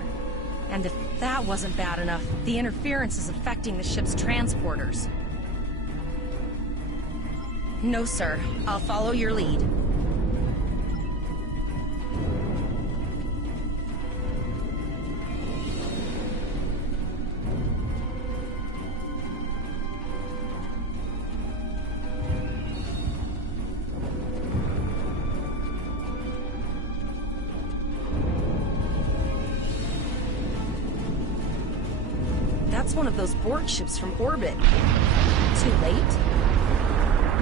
And if that wasn't bad enough, the interference is affecting the ship's transporters. No, sir. I'll follow your lead. That's one of those Borg ships from orbit. Too late?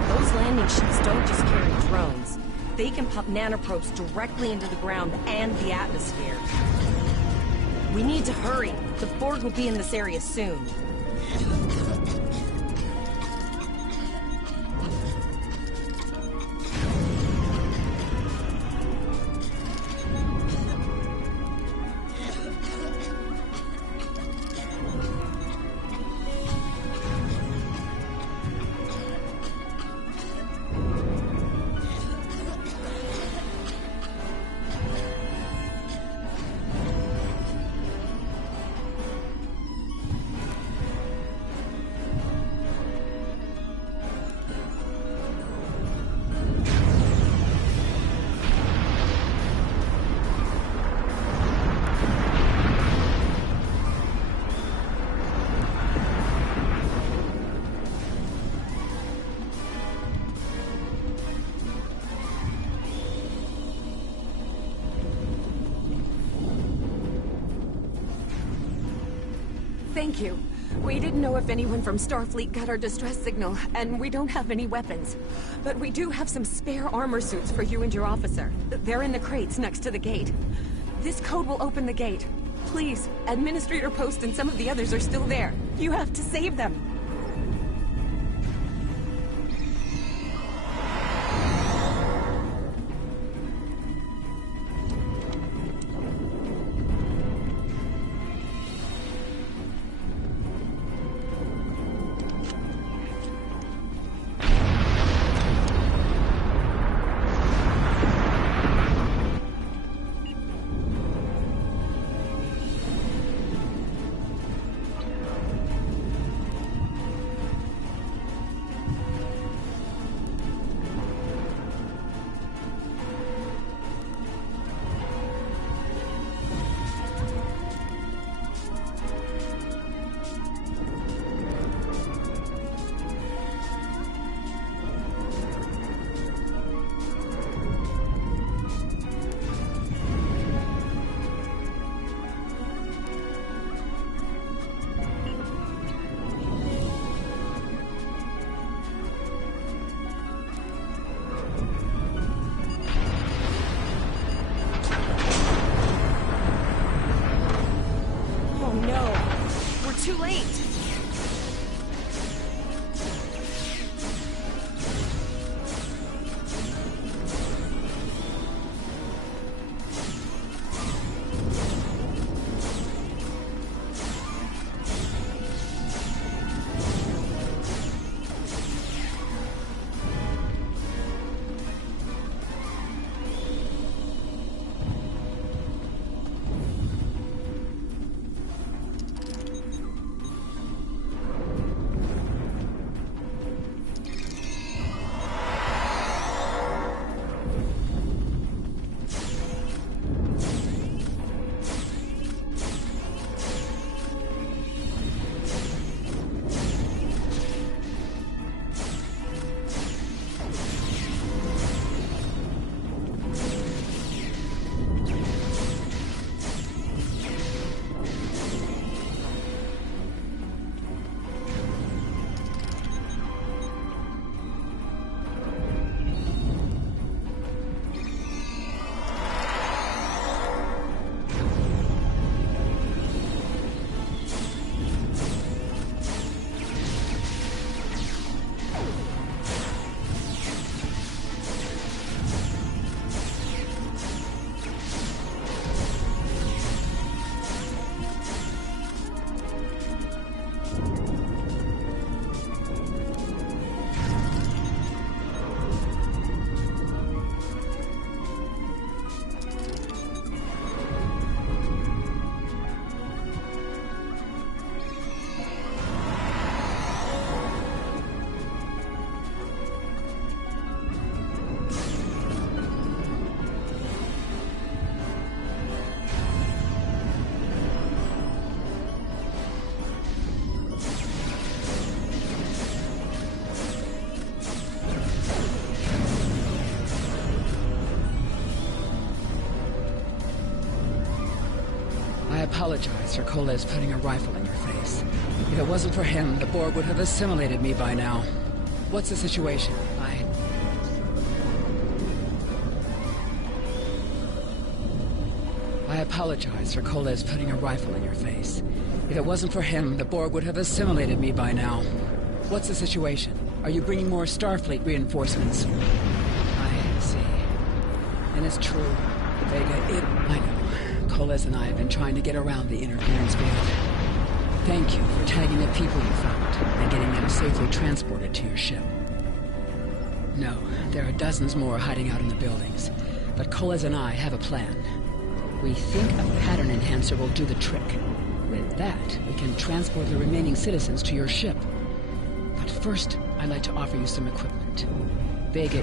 Those landing ships don't just carry drones. They can pop nanoprobes directly into the ground and the atmosphere. We need to hurry. The Borg will be in this area soon. Thank you. We didn't know if anyone from Starfleet got our distress signal, and we don't have any weapons. But we do have some spare armor suits for you and your officer. They're in the crates next to the gate. This code will open the gate. Please, Administrator Post and some of the others are still there. You have to save them. apologize for Coles putting a rifle in your face. If it wasn't for him, the Borg would have assimilated me by now. What's the situation? I apologize for Coles putting a rifle in your face. If it wasn't for him, the Borg would have assimilated me by now. What's the situation? Are you bringing more Starfleet reinforcements? I see. And it's true. Vega, I know. Coles and I have been trying to get around the interference field. Thank you for tagging the people you found and getting them safely transported to your ship. No, there are dozens more hiding out in the buildings. But Coles and I have a plan. We think a pattern enhancer will do the trick. With that, we can transport the remaining citizens to your ship. But first, I'd like to offer you some equipment. Vega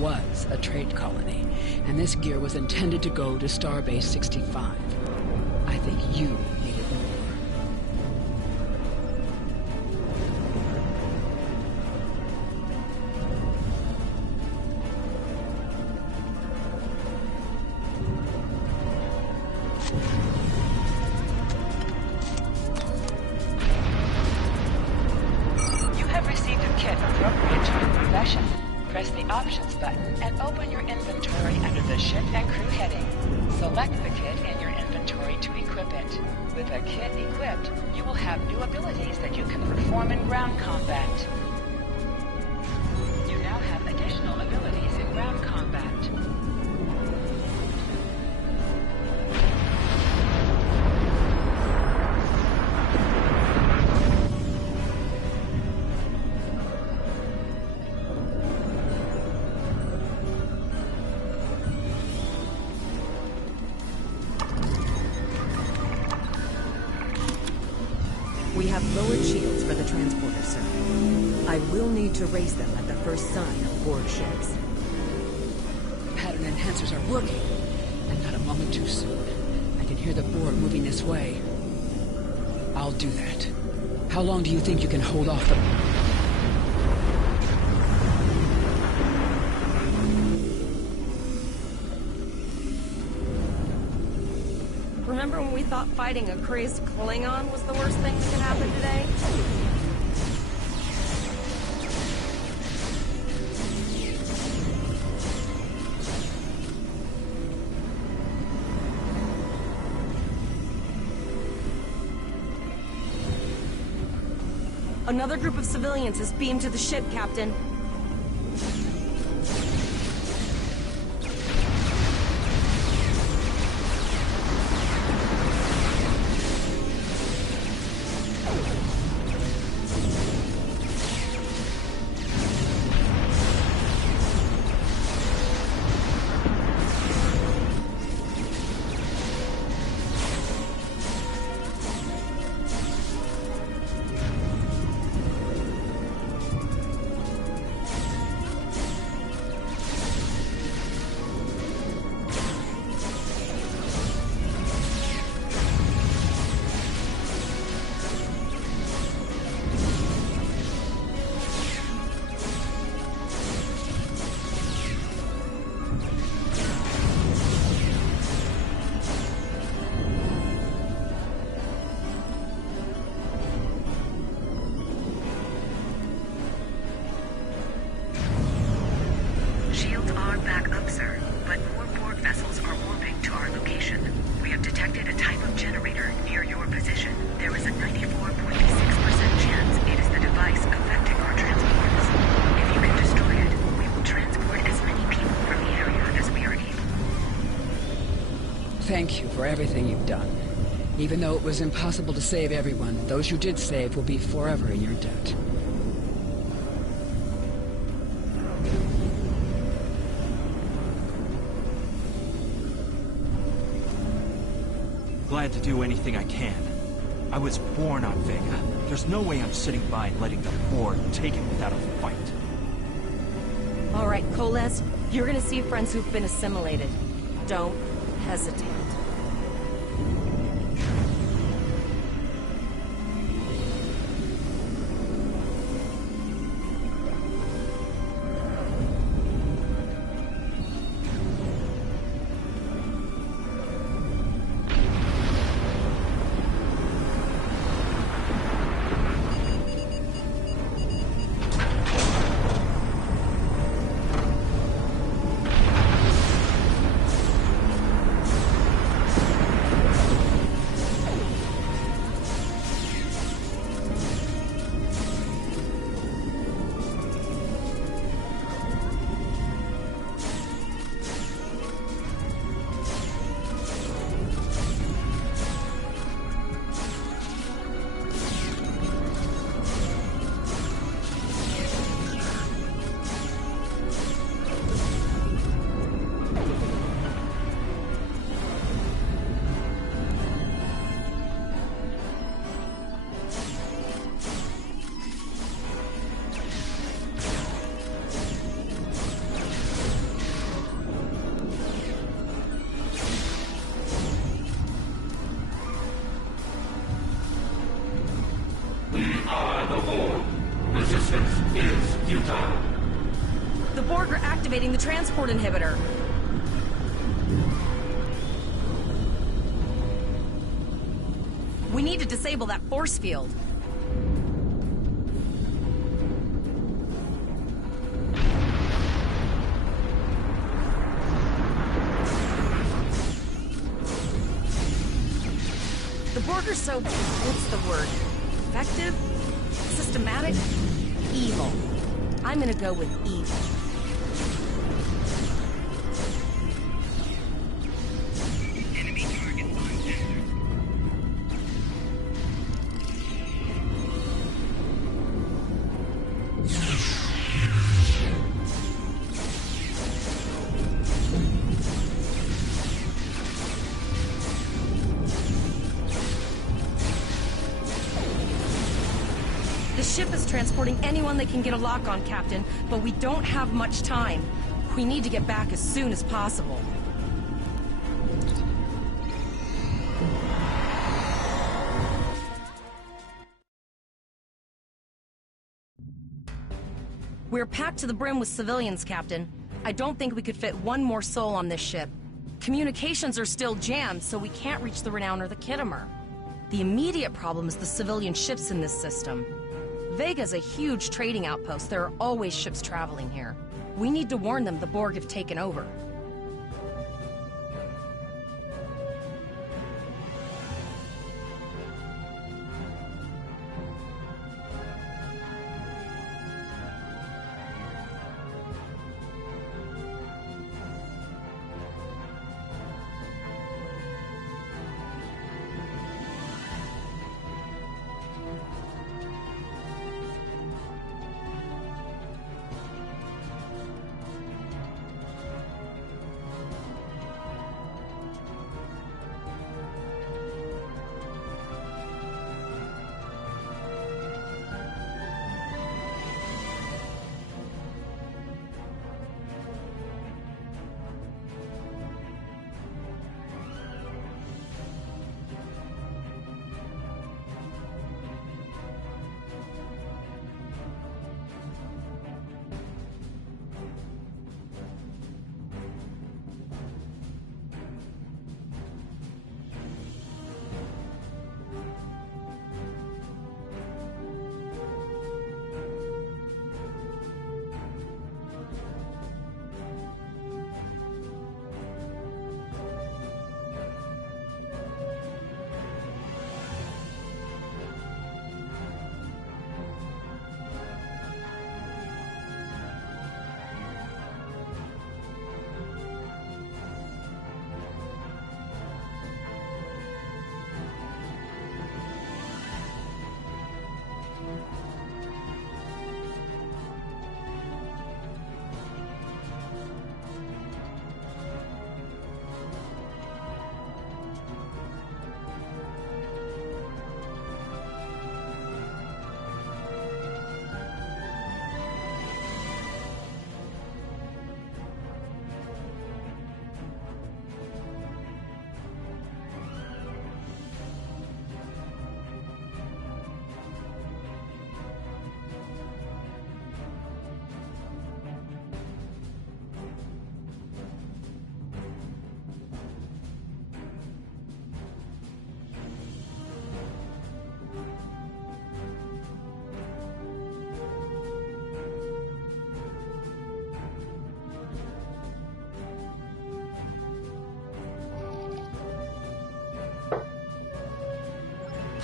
was a trade colony, and this gear was intended to go to Starbase 65. I think you need it more. You have received a kit appropriate to your profession. Press the Options button and open your inventory under the Ship and Crew heading. Select the kit in your inventory to equip it. With a kit equipped, you will have new abilities that you can perform in ground combat. You now have additional abilities in ground combat. We have lowered shields for the transporter, sir. I will need to raise them at the first sign of Borg ships. Pattern enhancers are working, and not a moment too soon. I can hear the Borg moving this way. I'll do that. How long do you think you can hold off the... Remember when we thought fighting a crazed Klingon was the worst thing that could happen today? Another group of civilians is beamed to the ship, Captain. Shields are back up, sir, but more Borg vessels are warping to our location. We have detected a type of generator near your position. There is a 94.6% chance it is the device affecting our transporters. If you can destroy it, we will transport as many people from the area as we are able. Thank you for everything you've done. Even though it was impossible to save everyone, those you did save will be forever in your debt. Glad to do anything I can. I was born on Vega. There's no way I'm sitting by and letting the Borg take it without a fight. All right, Coles, you're gonna see friends who've been assimilated. Don't hesitate. Futile. The Borg are activating the transport inhibitor. We need to disable that force field. The Borg are so... what's the word? Effective? Systematic? Evil. I'm gonna go with evil. The ship is transporting anyone they can get a lock on, Captain, but we don't have much time. We need to get back as soon as possible. We're packed to the brim with civilians, Captain. I don't think we could fit one more soul on this ship. Communications are still jammed, so we can't reach the Renown or the Kittimer. The immediate problem is the civilian ships in this system. Vega's a huge trading outpost. There are always ships traveling here. We need to warn them the Borg have taken over.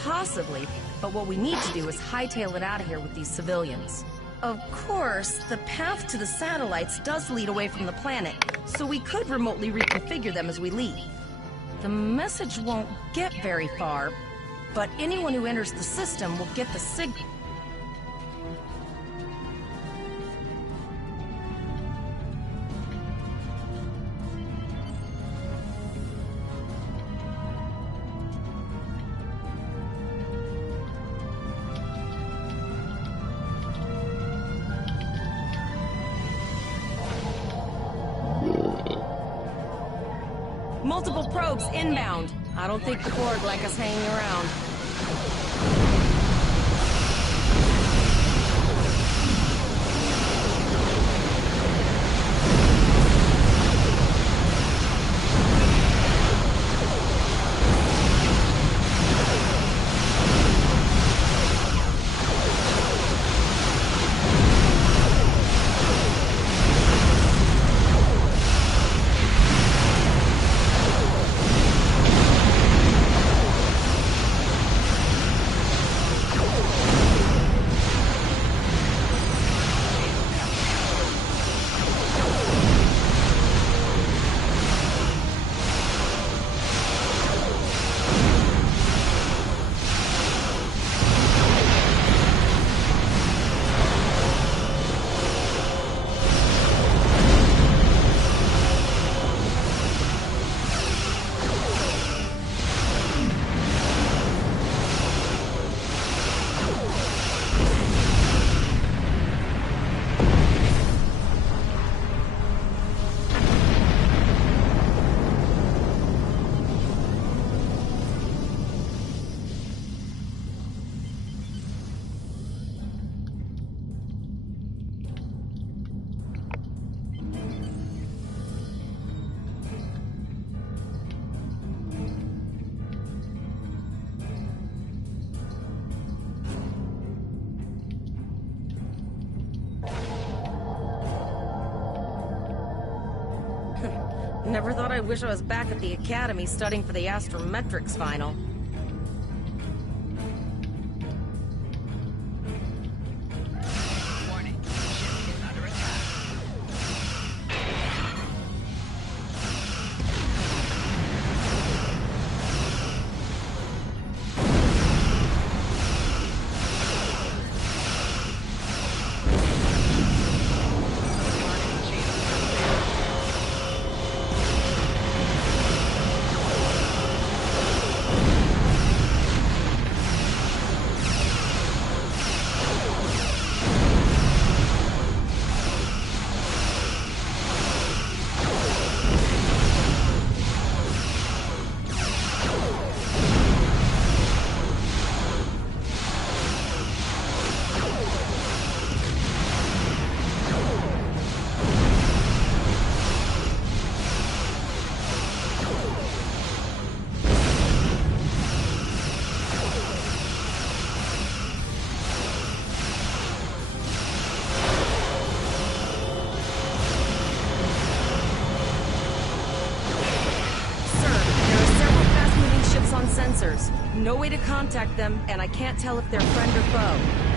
Possibly, but what we need to do is hightail it out of here with these civilians. Of course, the path to the satellites does lead away from the planet, so we could remotely reconfigure them as we leave. The message won't get very far, but anyone who enters the system will get the signal. Multiple probes inbound. I don't think the Borg like us hanging around. Never thought I'd wish I was back at the academy studying for the astrometrics final. No way to contact them, and I can't tell if they're friend or foe.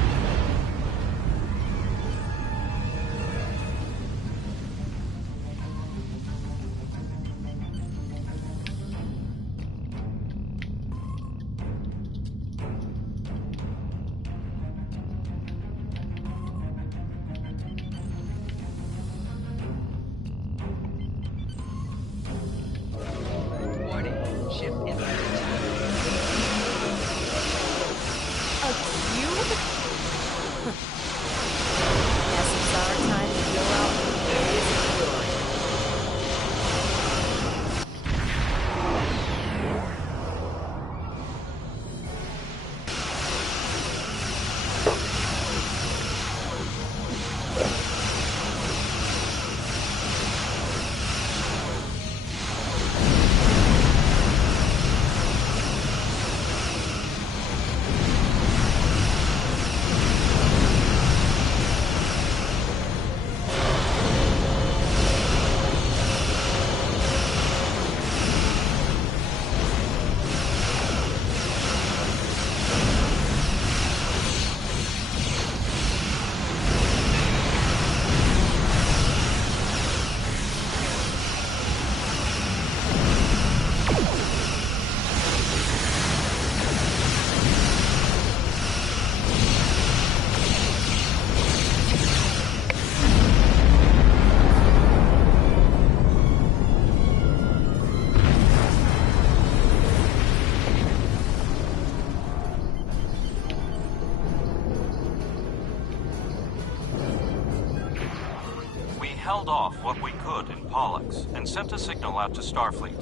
held off what we could in Pollux and sent a signal out to Starfleet.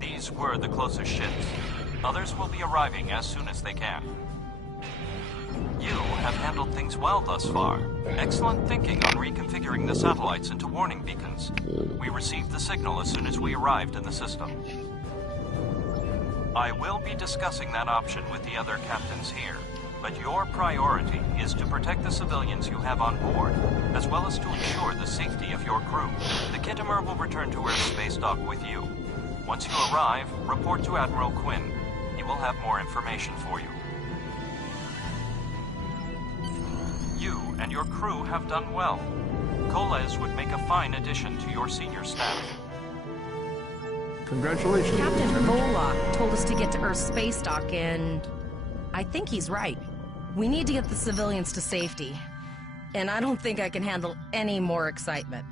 These were the closest ships. Others will be arriving as soon as they can. You have handled things well thus far. Excellent thinking on reconfiguring the satellites into warning beacons. We received the signal as soon as we arrived in the system. I will be discussing that option with the other captains here, but your priority is to protect the civilians you have on board, as well as to ensure the safety of your crew. The Kittimer will return to Earth's space dock with you. Once you arrive, report to Admiral Quinn. He will have more information for you. You and your crew have done well. Koles would make a fine addition to your senior staff. Congratulations. Captain Olak told us to get to Earth's space dock, and I think he's right. We need to get the civilians to safety. And I don't think I can handle any more excitement.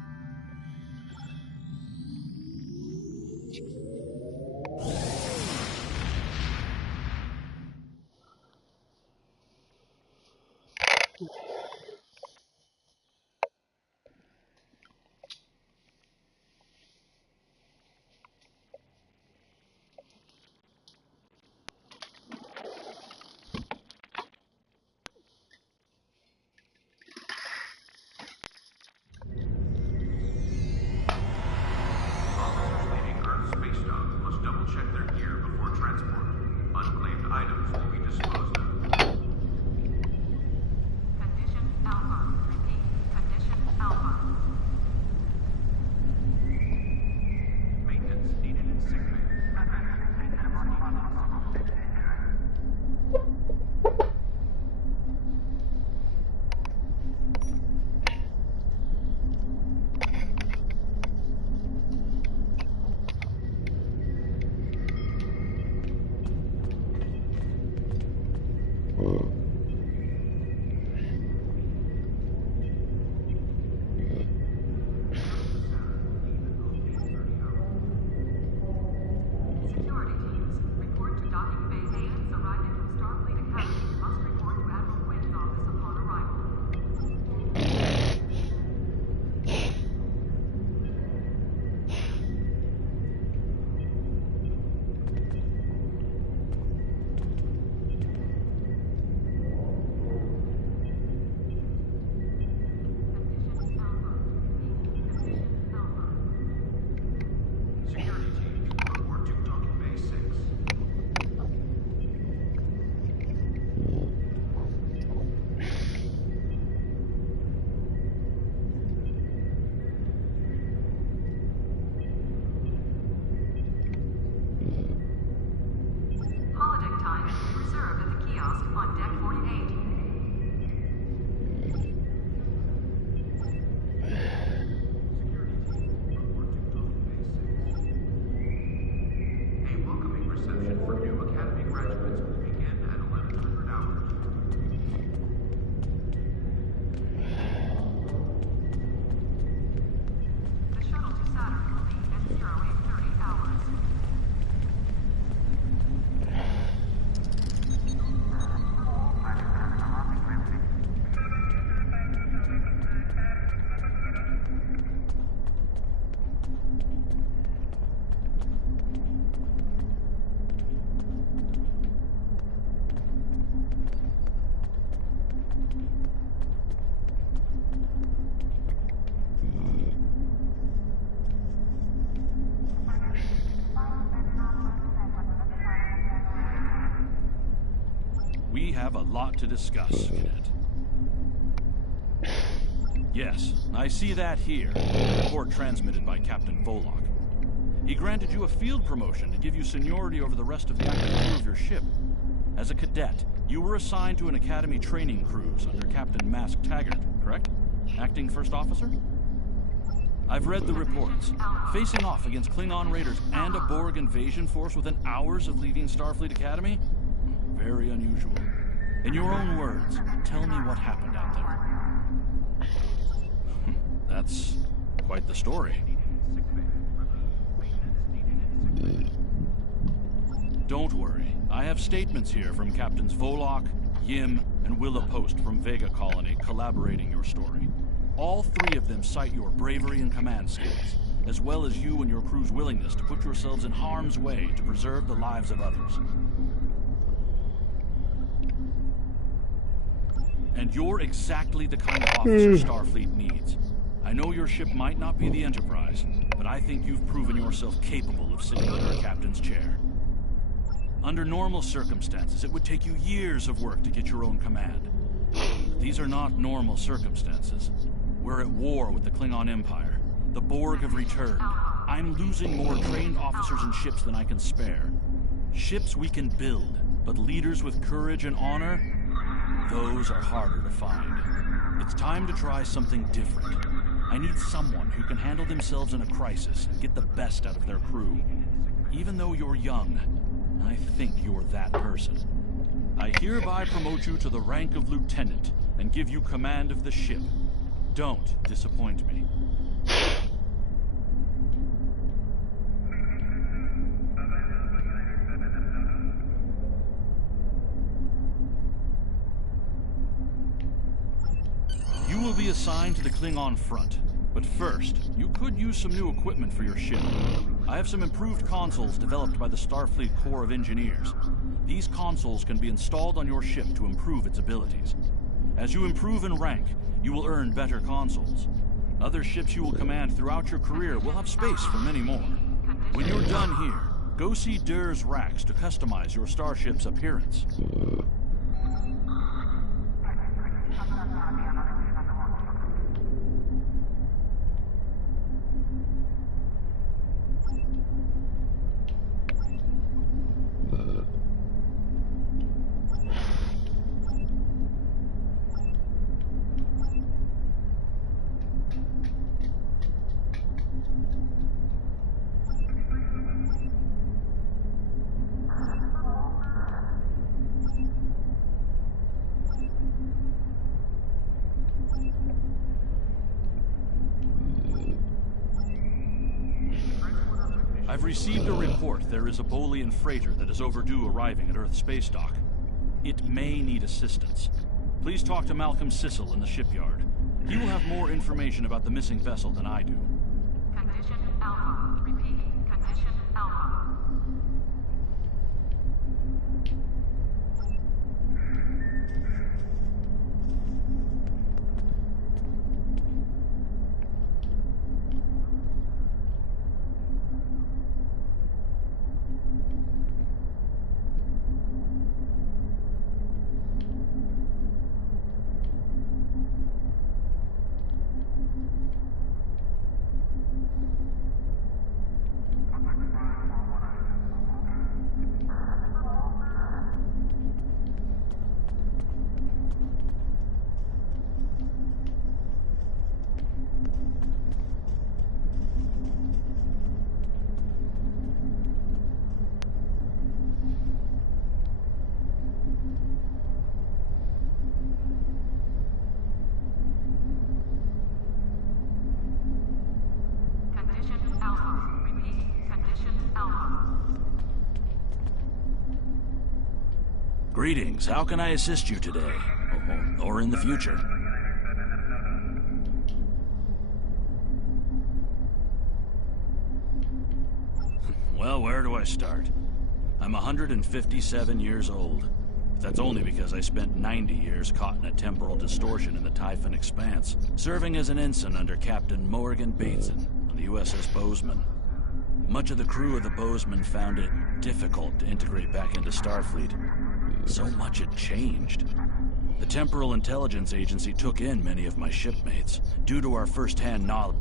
We have a lot to discuss, Cadet. Yes, I see that here. A report transmitted by Captain Volok. He granted you a field promotion to give you seniority over the rest of the active crew of your ship. As a cadet, you were assigned to an Academy training cruise under Captain Mask Taggart, correct? Acting First Officer? I've read the reports. Facing off against Klingon raiders and a Borg invasion force within hours of leaving Starfleet Academy? Very unusual. In your own words, tell me what happened out there. That's quite the story. Don't worry. I have statements here from Captains Volok, Yim, and Willa Post from Vega Colony collaborating your story. All three of them cite your bravery and command skills, as well as you and your crew's willingness to put yourselves in harm's way to preserve the lives of others. And you're exactly the kind of officer Starfleet needs. I know your ship might not be the Enterprise, but I think you've proven yourself capable of sitting in your captain's chair. Under normal circumstances, it would take you years of work to get your own command. But these are not normal circumstances. We're at war with the Klingon Empire. The Borg have returned. I'm losing more trained officers and ships than I can spare. Ships we can build, but leaders with courage and honor, those are harder to find. It's time to try something different. I need someone who can handle themselves in a crisis and get the best out of their crew. Even though you're young, I think you're that person. I hereby promote you to the rank of lieutenant and give you command of the ship. Don't disappoint me. You will be assigned to the Klingon front. But first, you could use some new equipment for your ship. I have some improved consoles developed by the Starfleet Corps of Engineers. These consoles can be installed on your ship to improve its abilities. As you improve in rank, you will earn better consoles. Other ships you will command throughout your career will have space for many more. When you're done here, go see Dur's racks to customize your starship's appearance. I've received a report there is a Bolian freighter that is overdue arriving at Earth Space Dock. It may need assistance. Please talk to Malcolm Sissel in the shipyard. He will have more information about the missing vessel than I do. Condition Alpha. Repeat. Condition Alpha. Greetings. How can I assist you today? Or in the future? Well, where do I start? I'm 157 years old. That's only because I spent 90 years caught in a temporal distortion in the Typhon Expanse, serving as an ensign under Captain Morgan Bateson on the USS Bozeman. Much of the crew of the Bozeman found it difficult to integrate back into Starfleet. So much had changed. The Temporal Intelligence Agency took in many of my shipmates, due to our first-hand knowledge.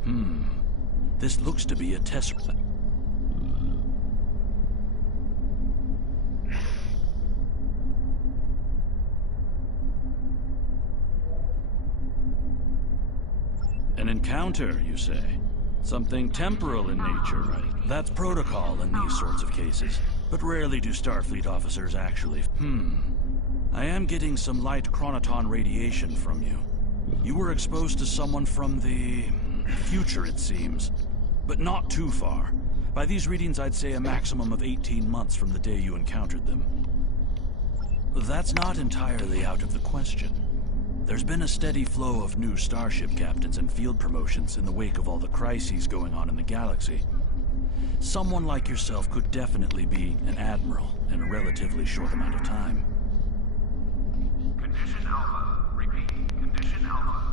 This looks to be a test. An encounter, you say? Something temporal in nature, right? That's protocol in these sorts of cases. But rarely do Starfleet officers actually... I am getting some light chronoton radiation from you. You were exposed to someone from the... future, it seems. But not too far. By these readings, I'd say a maximum of 18 months from the day you encountered them. That's not entirely out of the question. There's been a steady flow of new starship captains and field promotions in the wake of all the crises going on in the galaxy. Someone like yourself could definitely be an admiral in a relatively short amount of time. Condition Alpha. Repeat. Condition Alpha.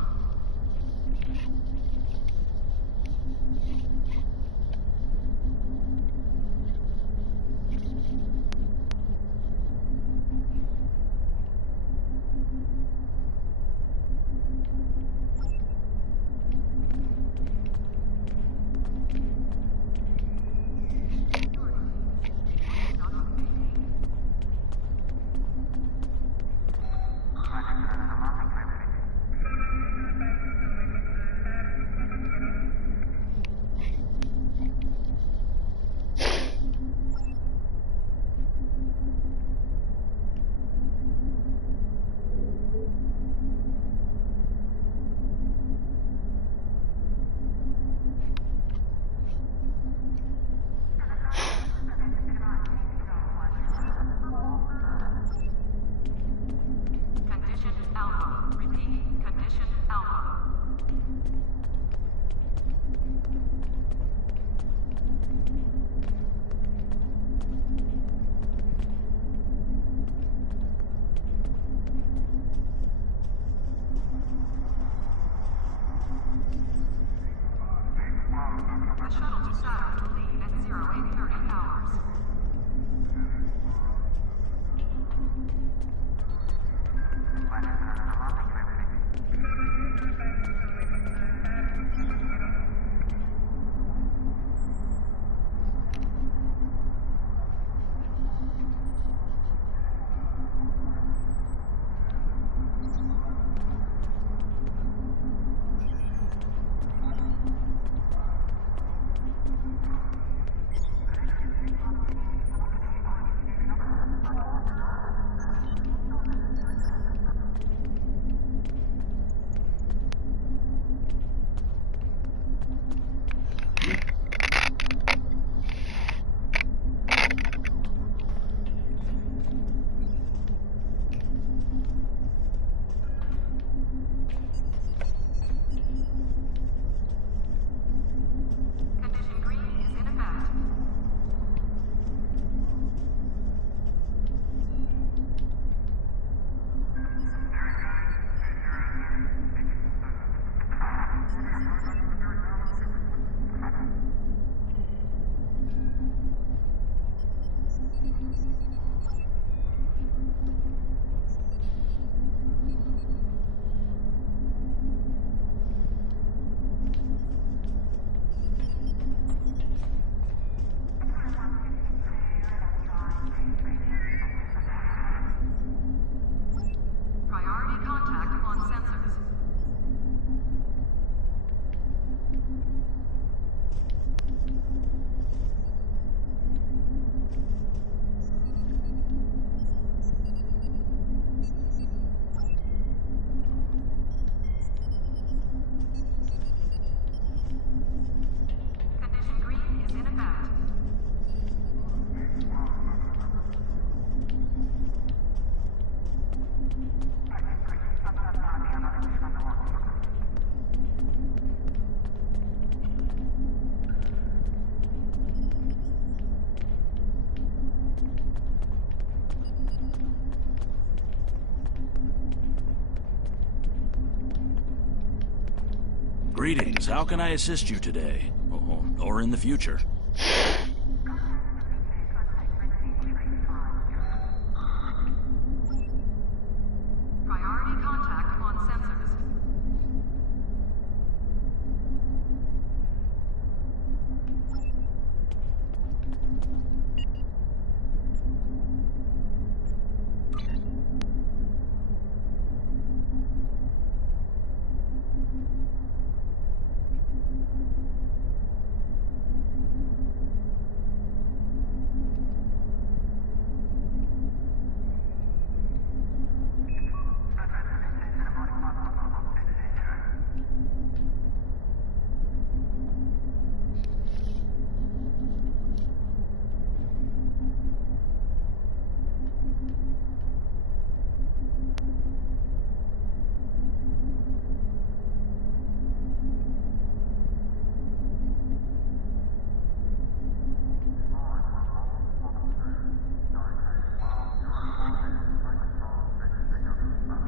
Greetings. How can I assist you today? Or in the future? Priority contact on sensors.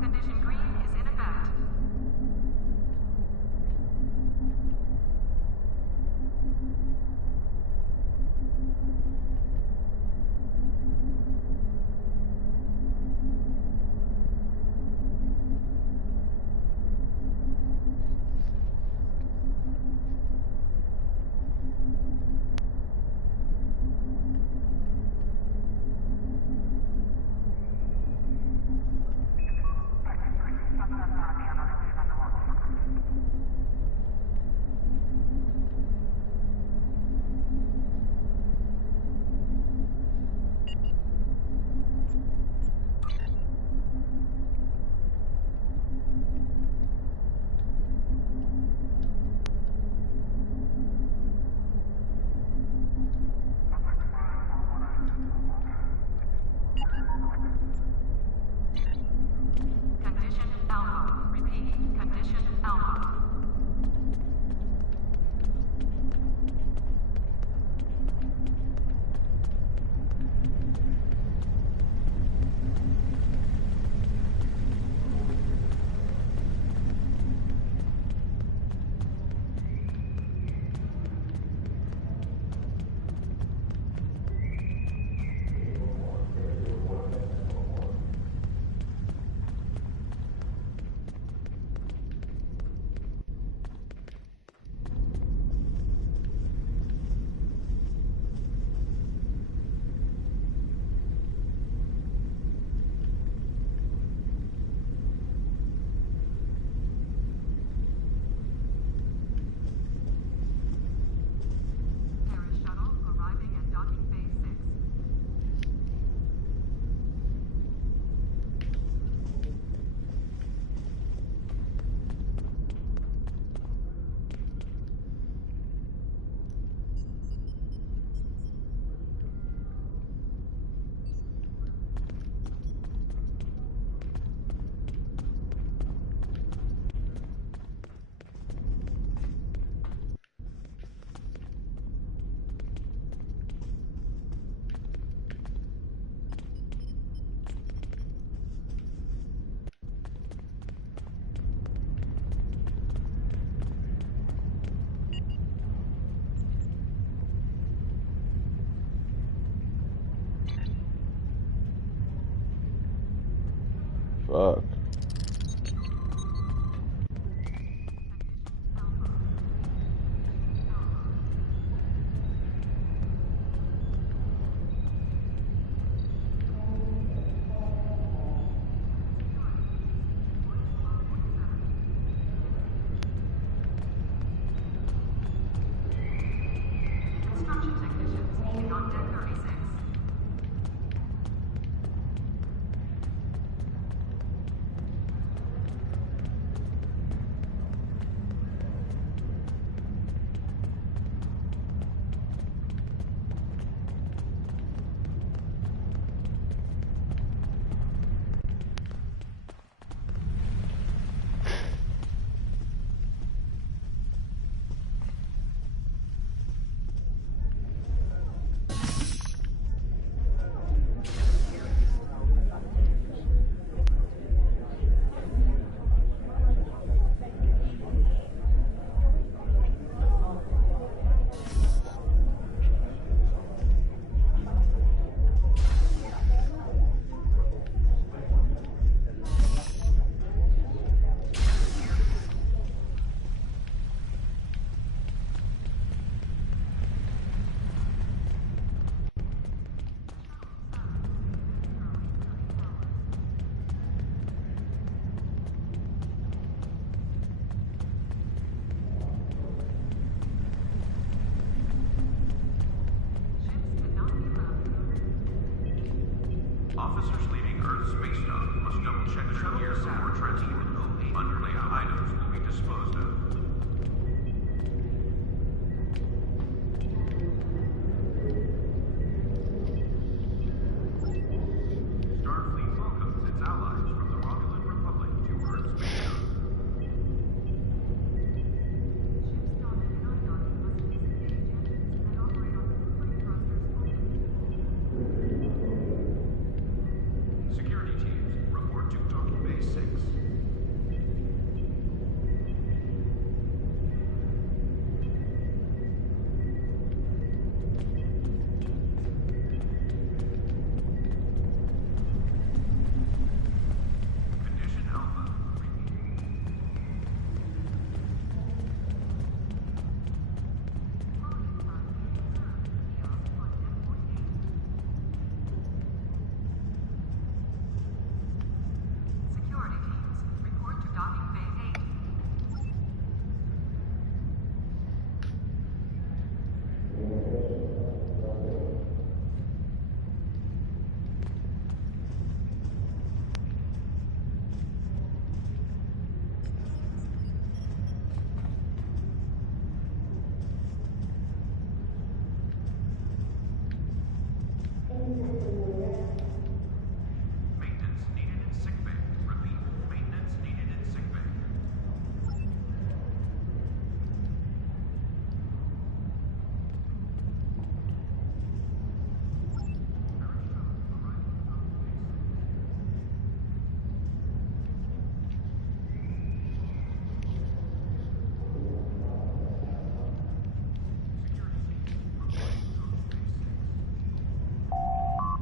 Condition green is in effect. Condition alpha. Repeat. Condition alpha. Fuck. Construction technicians meeting on deck 36.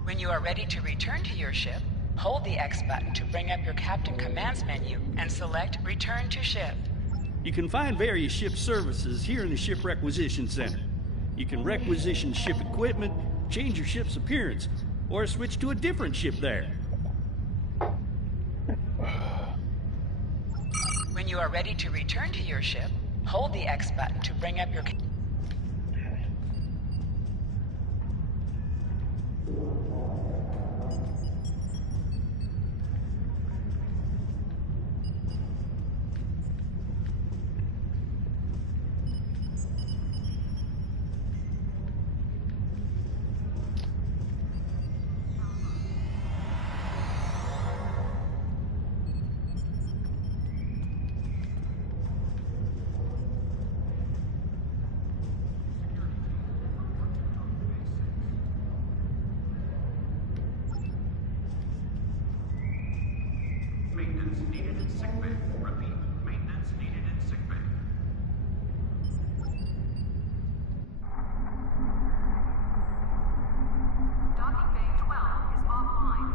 When you are ready to return to your ship, hold the X button to bring up your Captain Commands menu and select Return to Ship. You can find various ship services here in the Ship Requisition Center. You can requisition ship equipment, change your ship's appearance, or switch to a different ship there. When you are ready to return to your ship, hold the X button to bring up your... Maintenance needed in sickbay. Repeat, maintenance needed in sickbay. Docking Bay 12 is offline.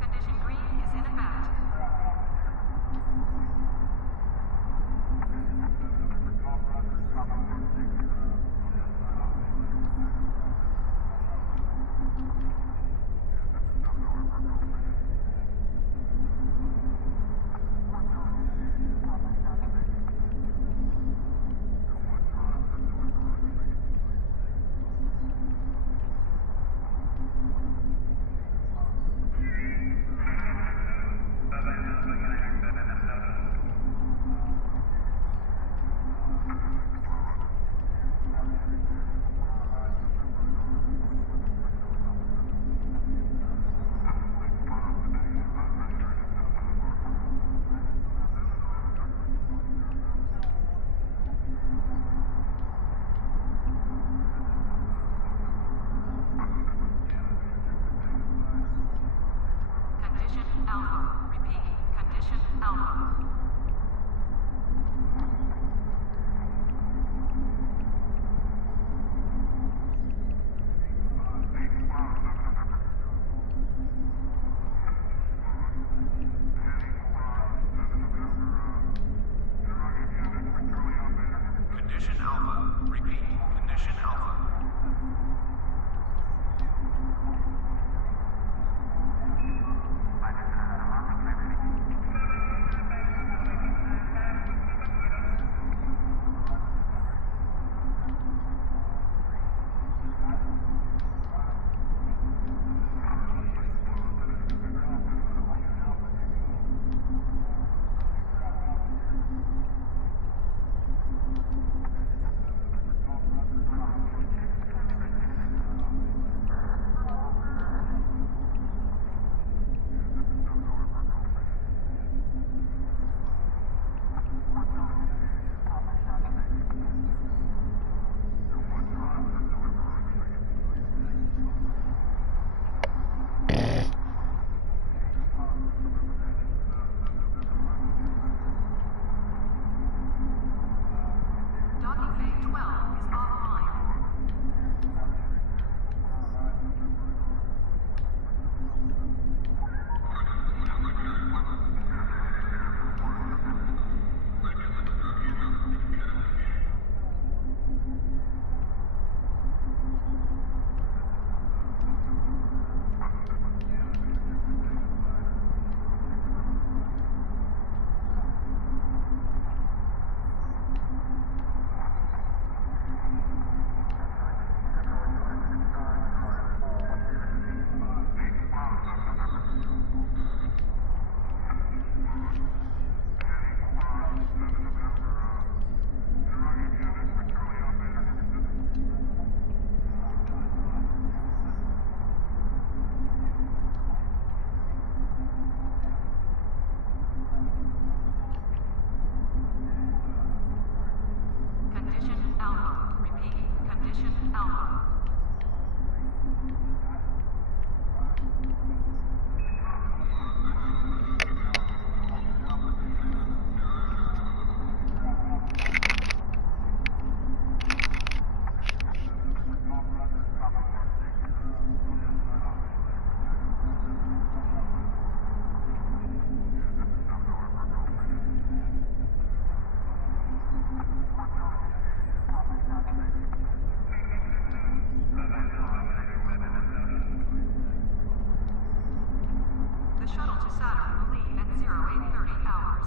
Condition green is in effect. Condition Alpha. Repeat. Condition Alpha. Condition Alpha. Repeat, condition Alpha. Docking Bay 12 is offline. Alpha. The shuttle to Saturn will leave at 0830 hours.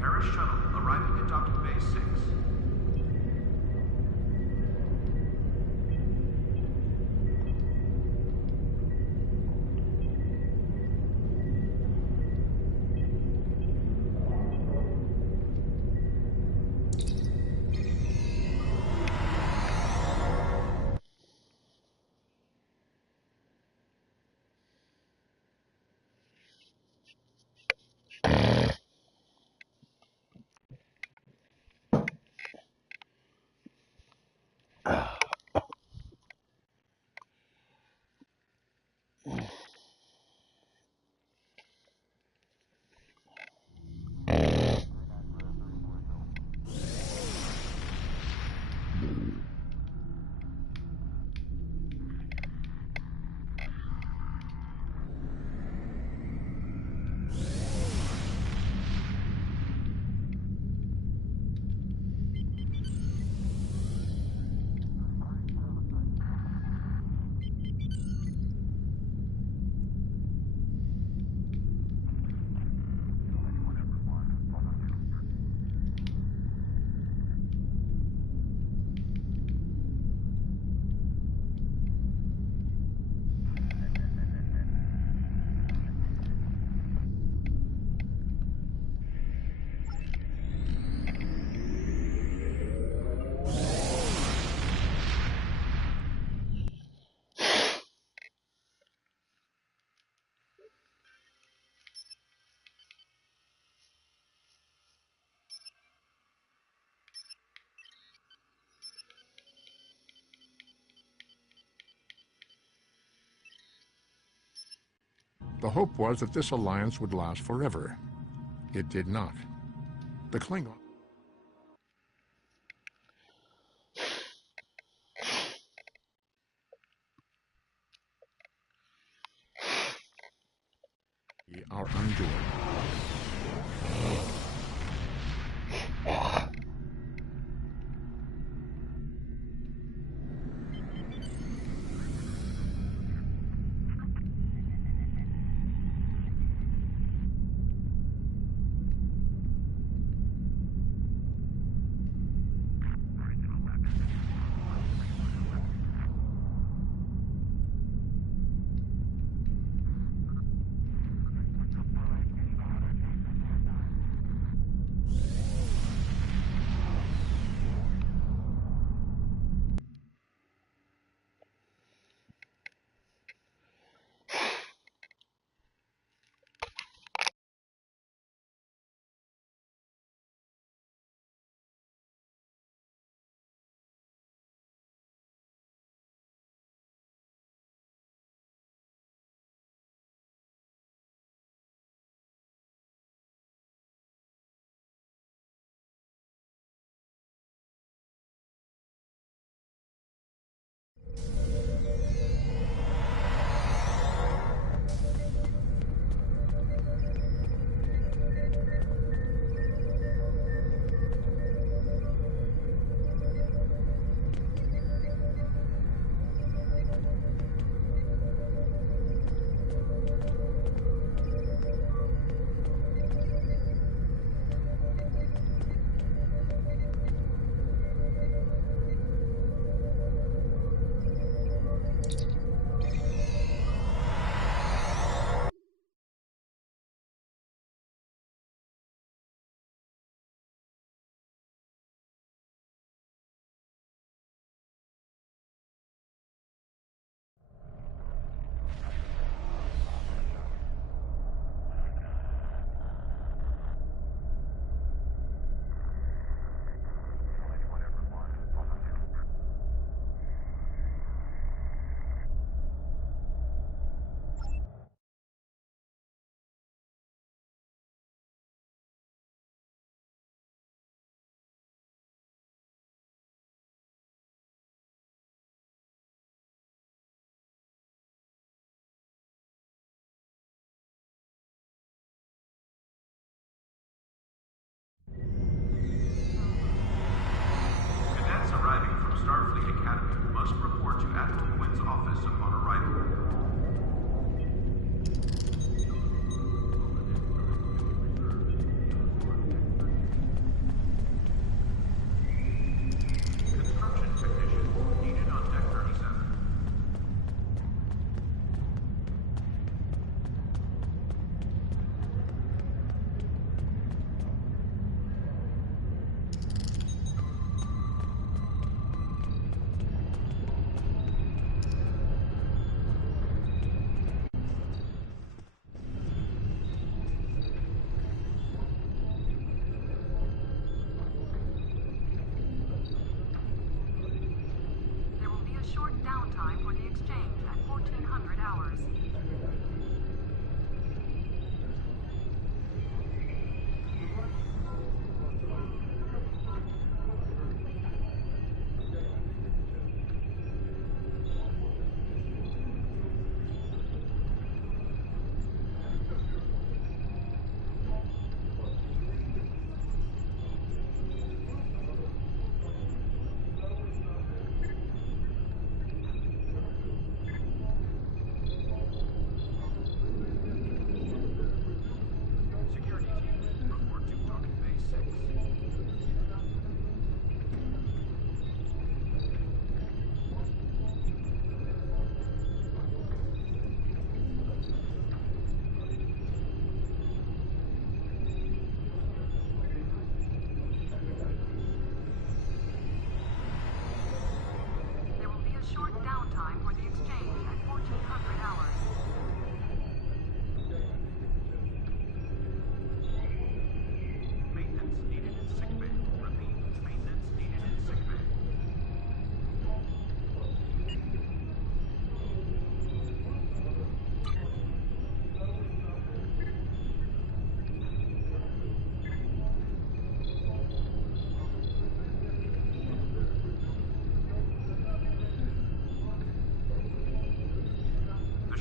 Paris shuttle arriving at docking bay 6. The hope was that this alliance would last forever. It did not. The Klingon are undoing.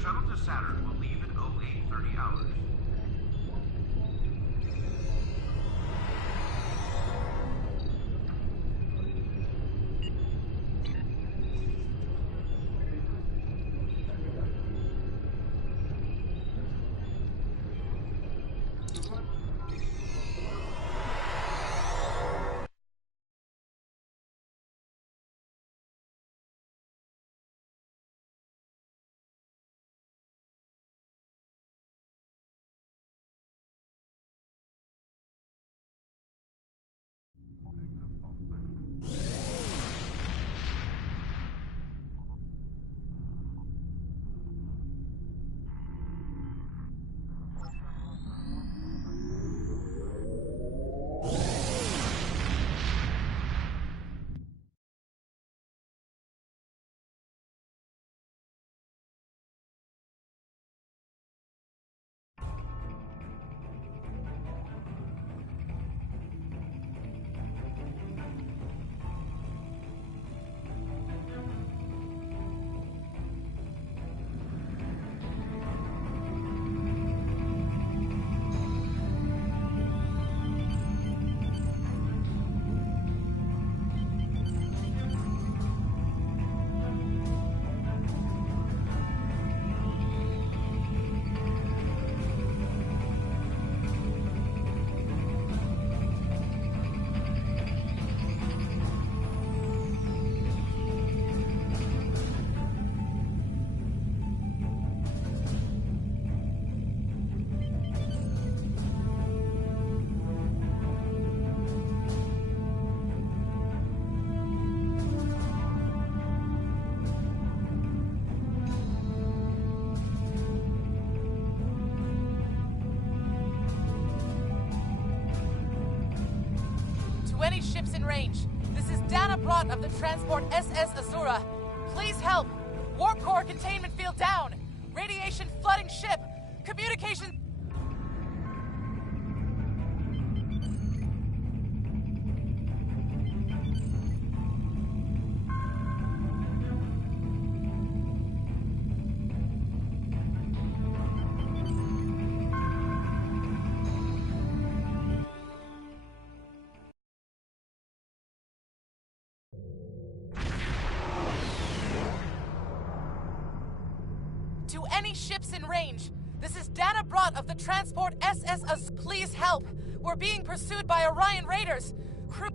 shuttle to Saturn will leave in 0830 hours. Any ships in range. This is Dana Brott of the transport SS Azura. Please help. Warp core containment field down. Radiation flooding ship. Communication... To any ships in range, this is Dana Brott of the transport SS Azura. Please help. We're being pursued by Orion raiders. Crew...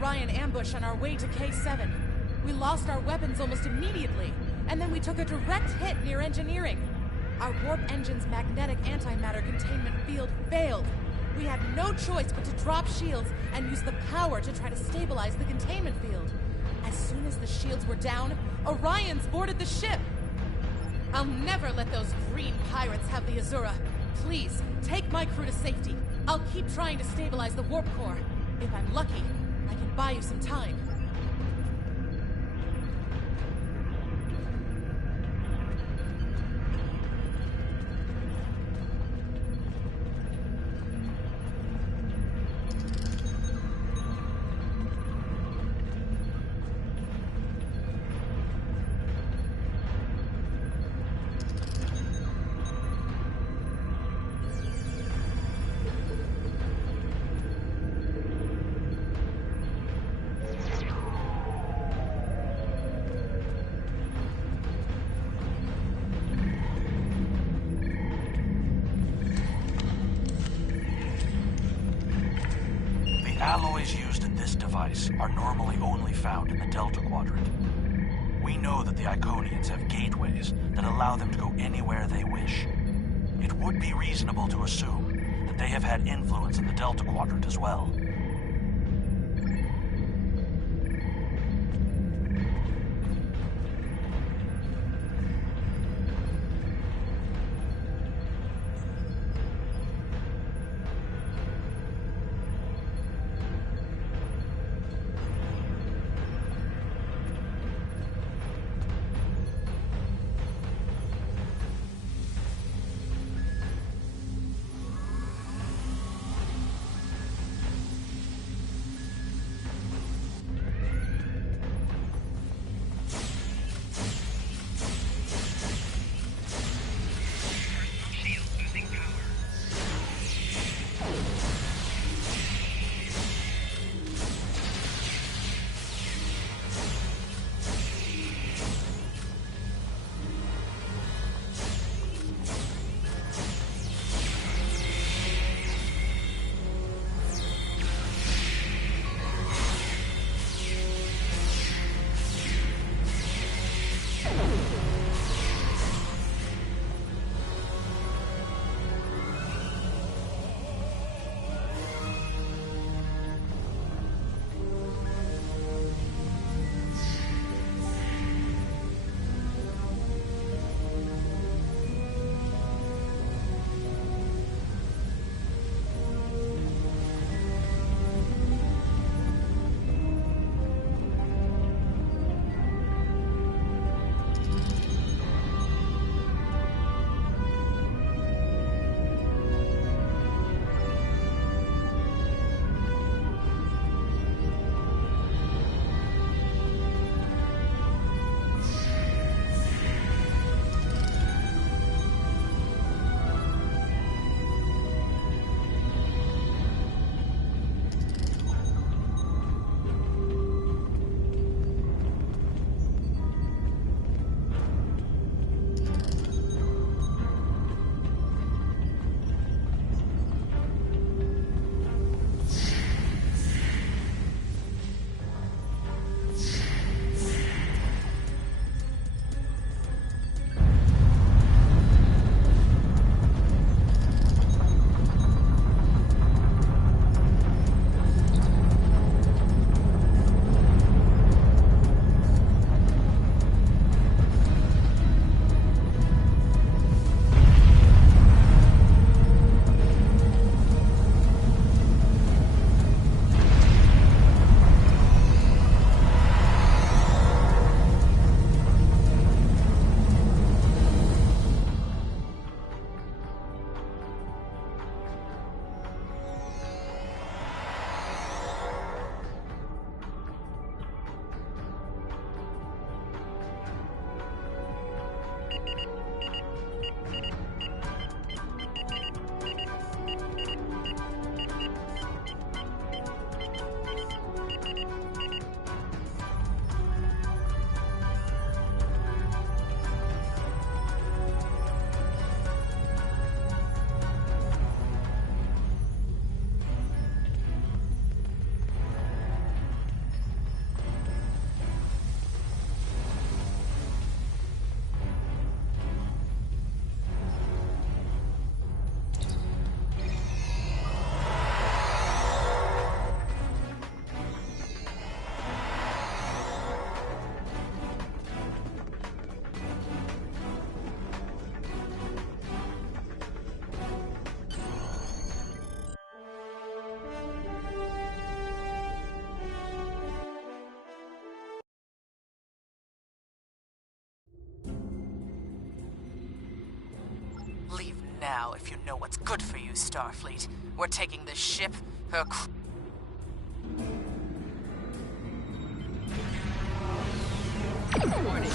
Orion ambush on our way to K7. We lost our weapons almost immediately, and then we took a direct hit near engineering. Our warp engine's magnetic antimatter containment field failed. We had no choice but to drop shields and use the power to try to stabilize the containment field. As soon as the shields were down, Orions boarded the ship. I'll never let those green pirates have the Azura. Please, take my crew to safety. I'll keep trying to stabilize the warp core. If I'm lucky, I can buy you some time. Alloys used in this device are normally only found in the Delta Quadrant. We know that the Iconians have gateways that allow them to go anywhere they wish. It would be reasonable to assume that they have had influence in the Delta Quadrant as well. Now, if you know what's good for you, Starfleet, we're taking this ship, her crew... Warning.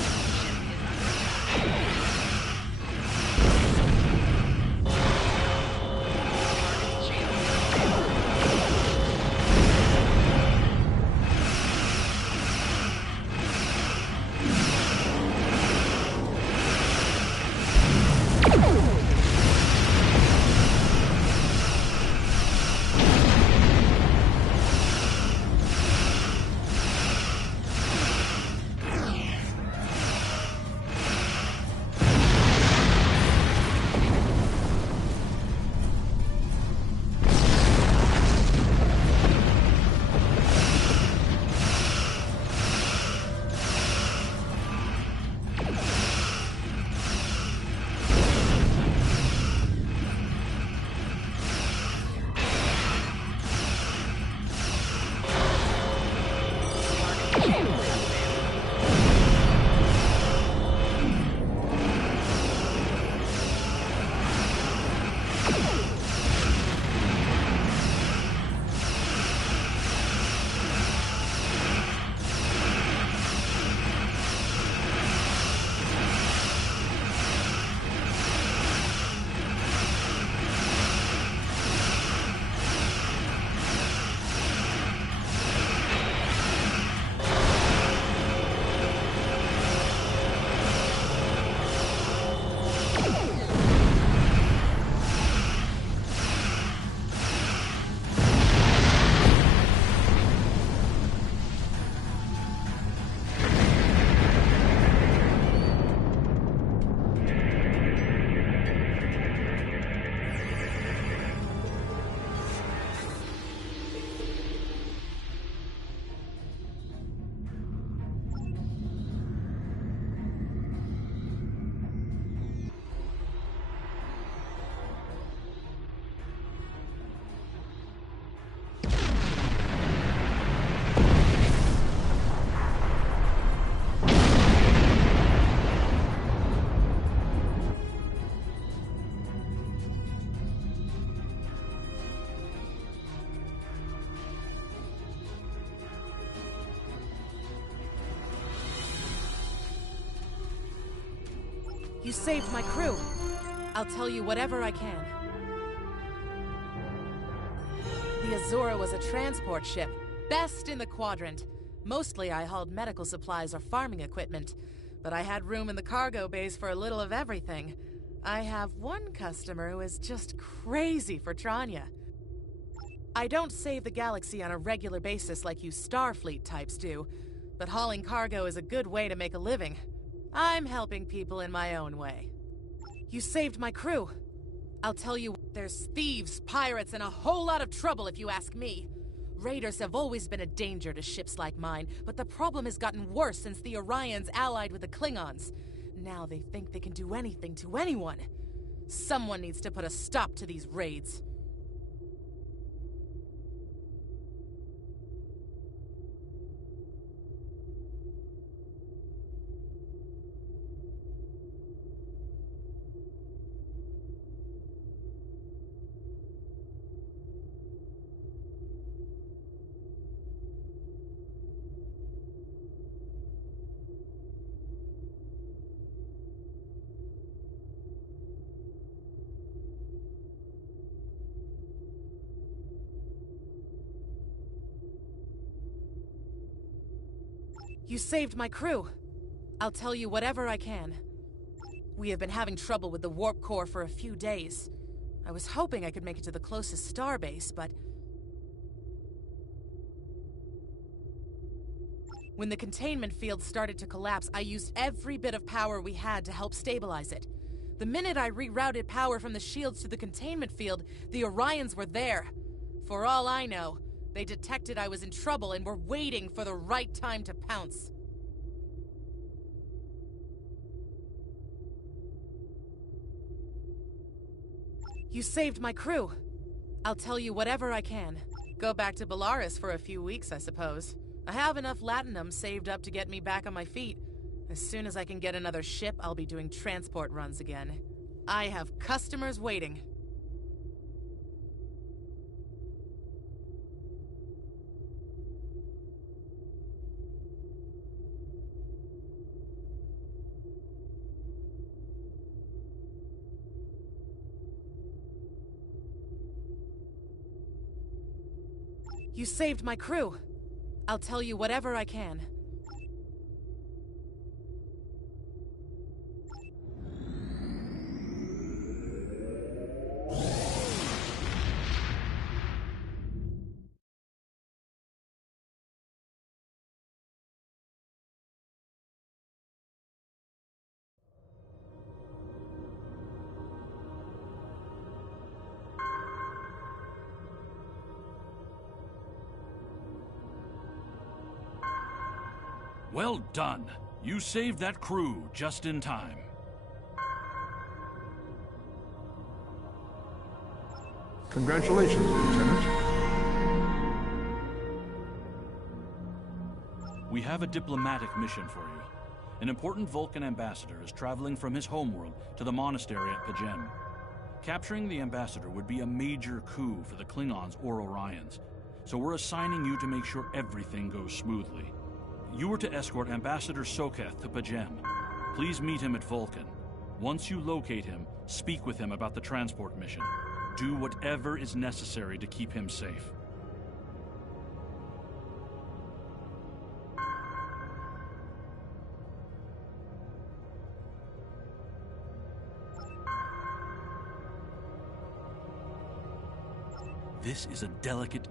You saved my crew. I'll tell you whatever I can. The Azura was a transport ship, best in the quadrant. Mostly I hauled medical supplies or farming equipment, but I had room in the cargo bays for a little of everything. I have one customer who is just crazy for Tranya. I don't save the galaxy on a regular basis like you Starfleet types do, but hauling cargo is a good way to make a living. I'm helping people in my own way. You saved my crew. I'll tell you, there's thieves, pirates, and a whole lot of trouble if you ask me. Raiders have always been a danger to ships like mine, but the problem has gotten worse since the Orions allied with the Klingons. Now they think they can do anything to anyone. Someone needs to put a stop to these raids. You saved my crew. I'll tell you whatever I can. We have been having trouble with the warp core for a few days. I was hoping I could make it to the closest starbase, but... When the containment field started to collapse, I used every bit of power we had to help stabilize it. The minute I rerouted power from the shields to the containment field, the Orions were there. For all I know, they detected I was in trouble and were waiting for the right time to pounce. You saved my crew. I'll tell you whatever I can. Go back to Belarus for a few weeks, I suppose. I have enough latinum saved up to get me back on my feet. As soon as I can get another ship, I'll be doing transport runs again. I have customers waiting. You saved my crew. I'll tell you whatever I can. Well done. You saved that crew just in time. Congratulations, Lieutenant. We have a diplomatic mission for you. An important Vulcan ambassador is traveling from his homeworld to the monastery at Pajem. Capturing the ambassador would be a major coup for the Klingons or Orions, so we're assigning you to make sure everything goes smoothly. You were to escort Ambassador Soketh to Pajem. Please meet him at Vulcan. Once you locate him, speak with him about the transport mission. Do whatever is necessary to keep him safe. This is a delicate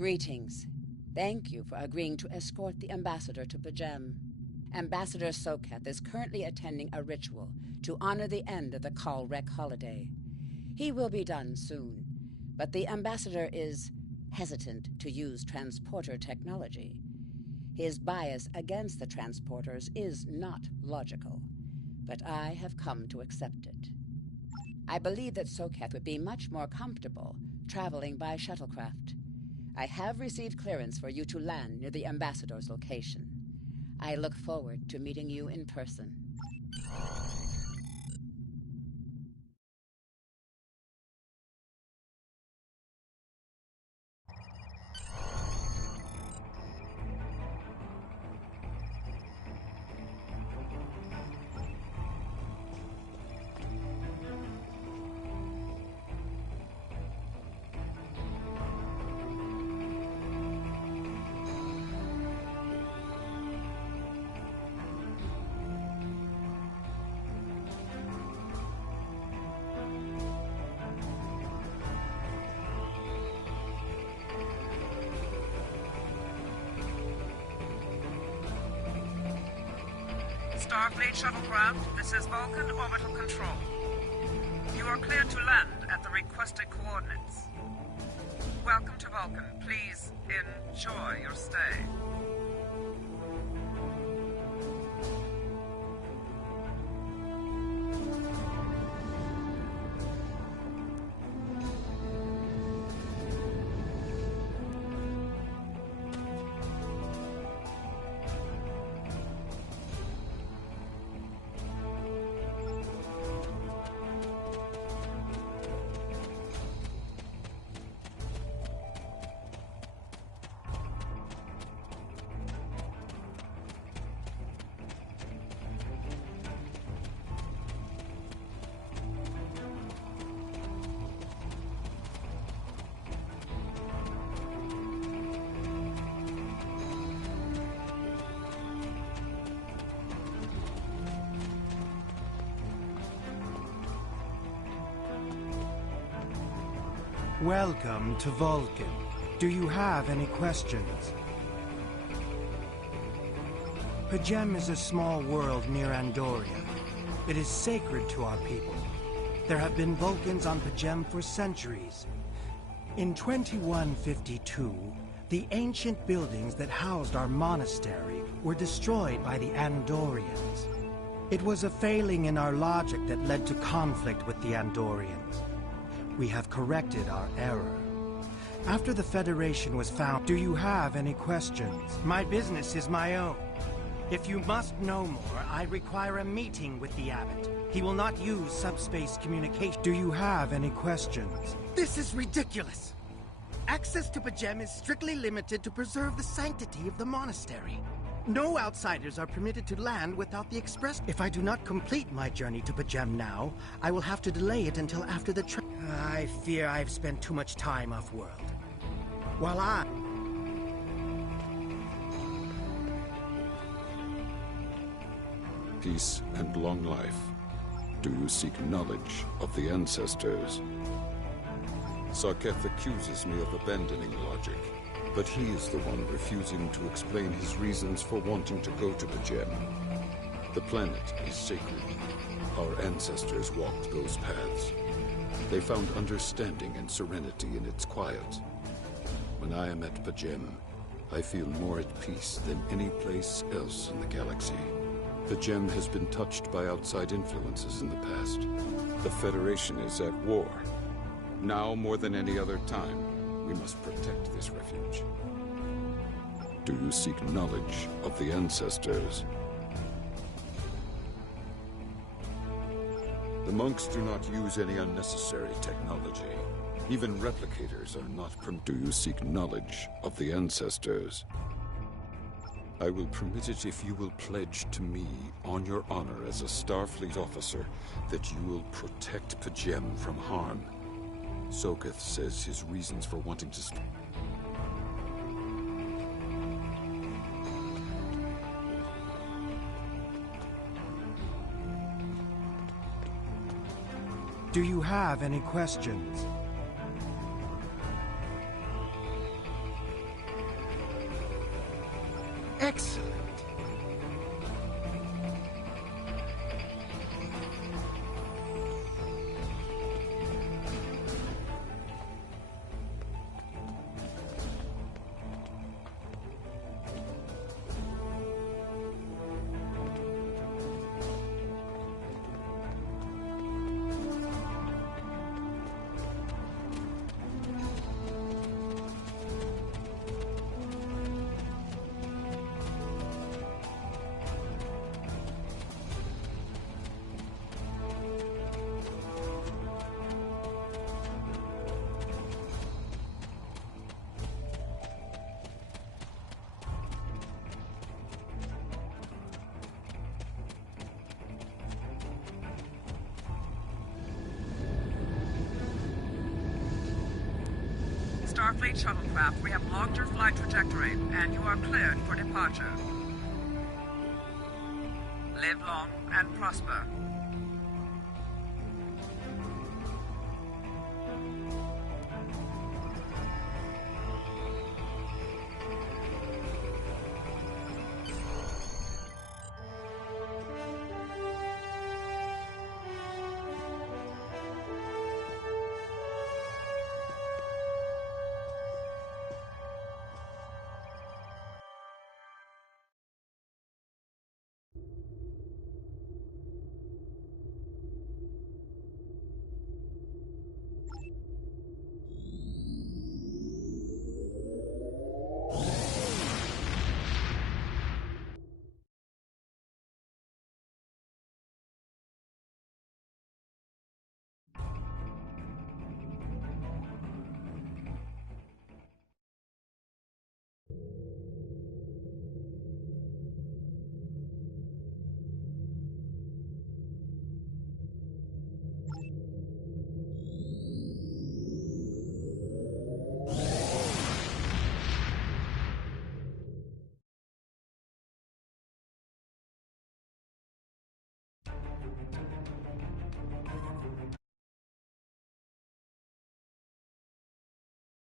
Greetings. Thank you for agreeing to escort the ambassador to Pajem. Ambassador Soketh is currently attending a ritual to honor the end of the Kalrek holiday. He will be done soon, but the ambassador is hesitant to use transporter technology. His bias against the transporters is not logical, but I have come to accept it. I believe that Soketh would be much more comfortable traveling by shuttlecraft. I have received clearance for you to land near the ambassador's location. I look forward to meeting you in person. Starfleet shuttlecraft, this is Vulcan Orbital Control. You are cleared to land at the requested coordinates. Welcome to Vulcan. Please enjoy your stay. Welcome to Vulcan. Do you have any questions? Pajem is a small world near Andoria. It is sacred to our people. There have been Vulcans on Pajem for centuries. In 2152, the ancient buildings that housed our monastery were destroyed by the Andorians. It was a failing in our logic that led to conflict with the Andorians. We have corrected our error. After the Federation was found, do you have any questions? My business is my own. If you must know more, I require a meeting with the Abbot. He will not use subspace communication. Do you have any questions? This is ridiculous! Access to Pajem is strictly limited to preserve the sanctity of the monastery. No outsiders are permitted to land without the express. If I do not complete my journey to Pajem now, I will have to delay it until after the trip. I fear I've spent too much time off-world. While I... Peace and long life. Do you seek knowledge of the ancestors? Sarketh accuses me of abandoning logic, but he is the one refusing to explain his reasons for wanting to go to Pajem. The planet is sacred. Our ancestors walked those paths. They found understanding and serenity in its quiet. When I am at Pajem, I feel more at peace than any place else in the galaxy. Pajem has been touched by outside influences in the past. The Federation is at war. Now more than any other time, we must protect this refuge. Do you seek knowledge of the ancestors? The monks do not use any unnecessary technology. Even replicators are not Do you seek knowledge of the ancestors? I will permit it if you will pledge to me, on your honor as a Starfleet officer, that you will protect Pajem from harm. Soketh says his reasons for wanting to... Do you have any questions? Excellent. Starfleet shuttlecraft, we have logged your flight trajectory, and you are cleared for departure. Live long and prosper.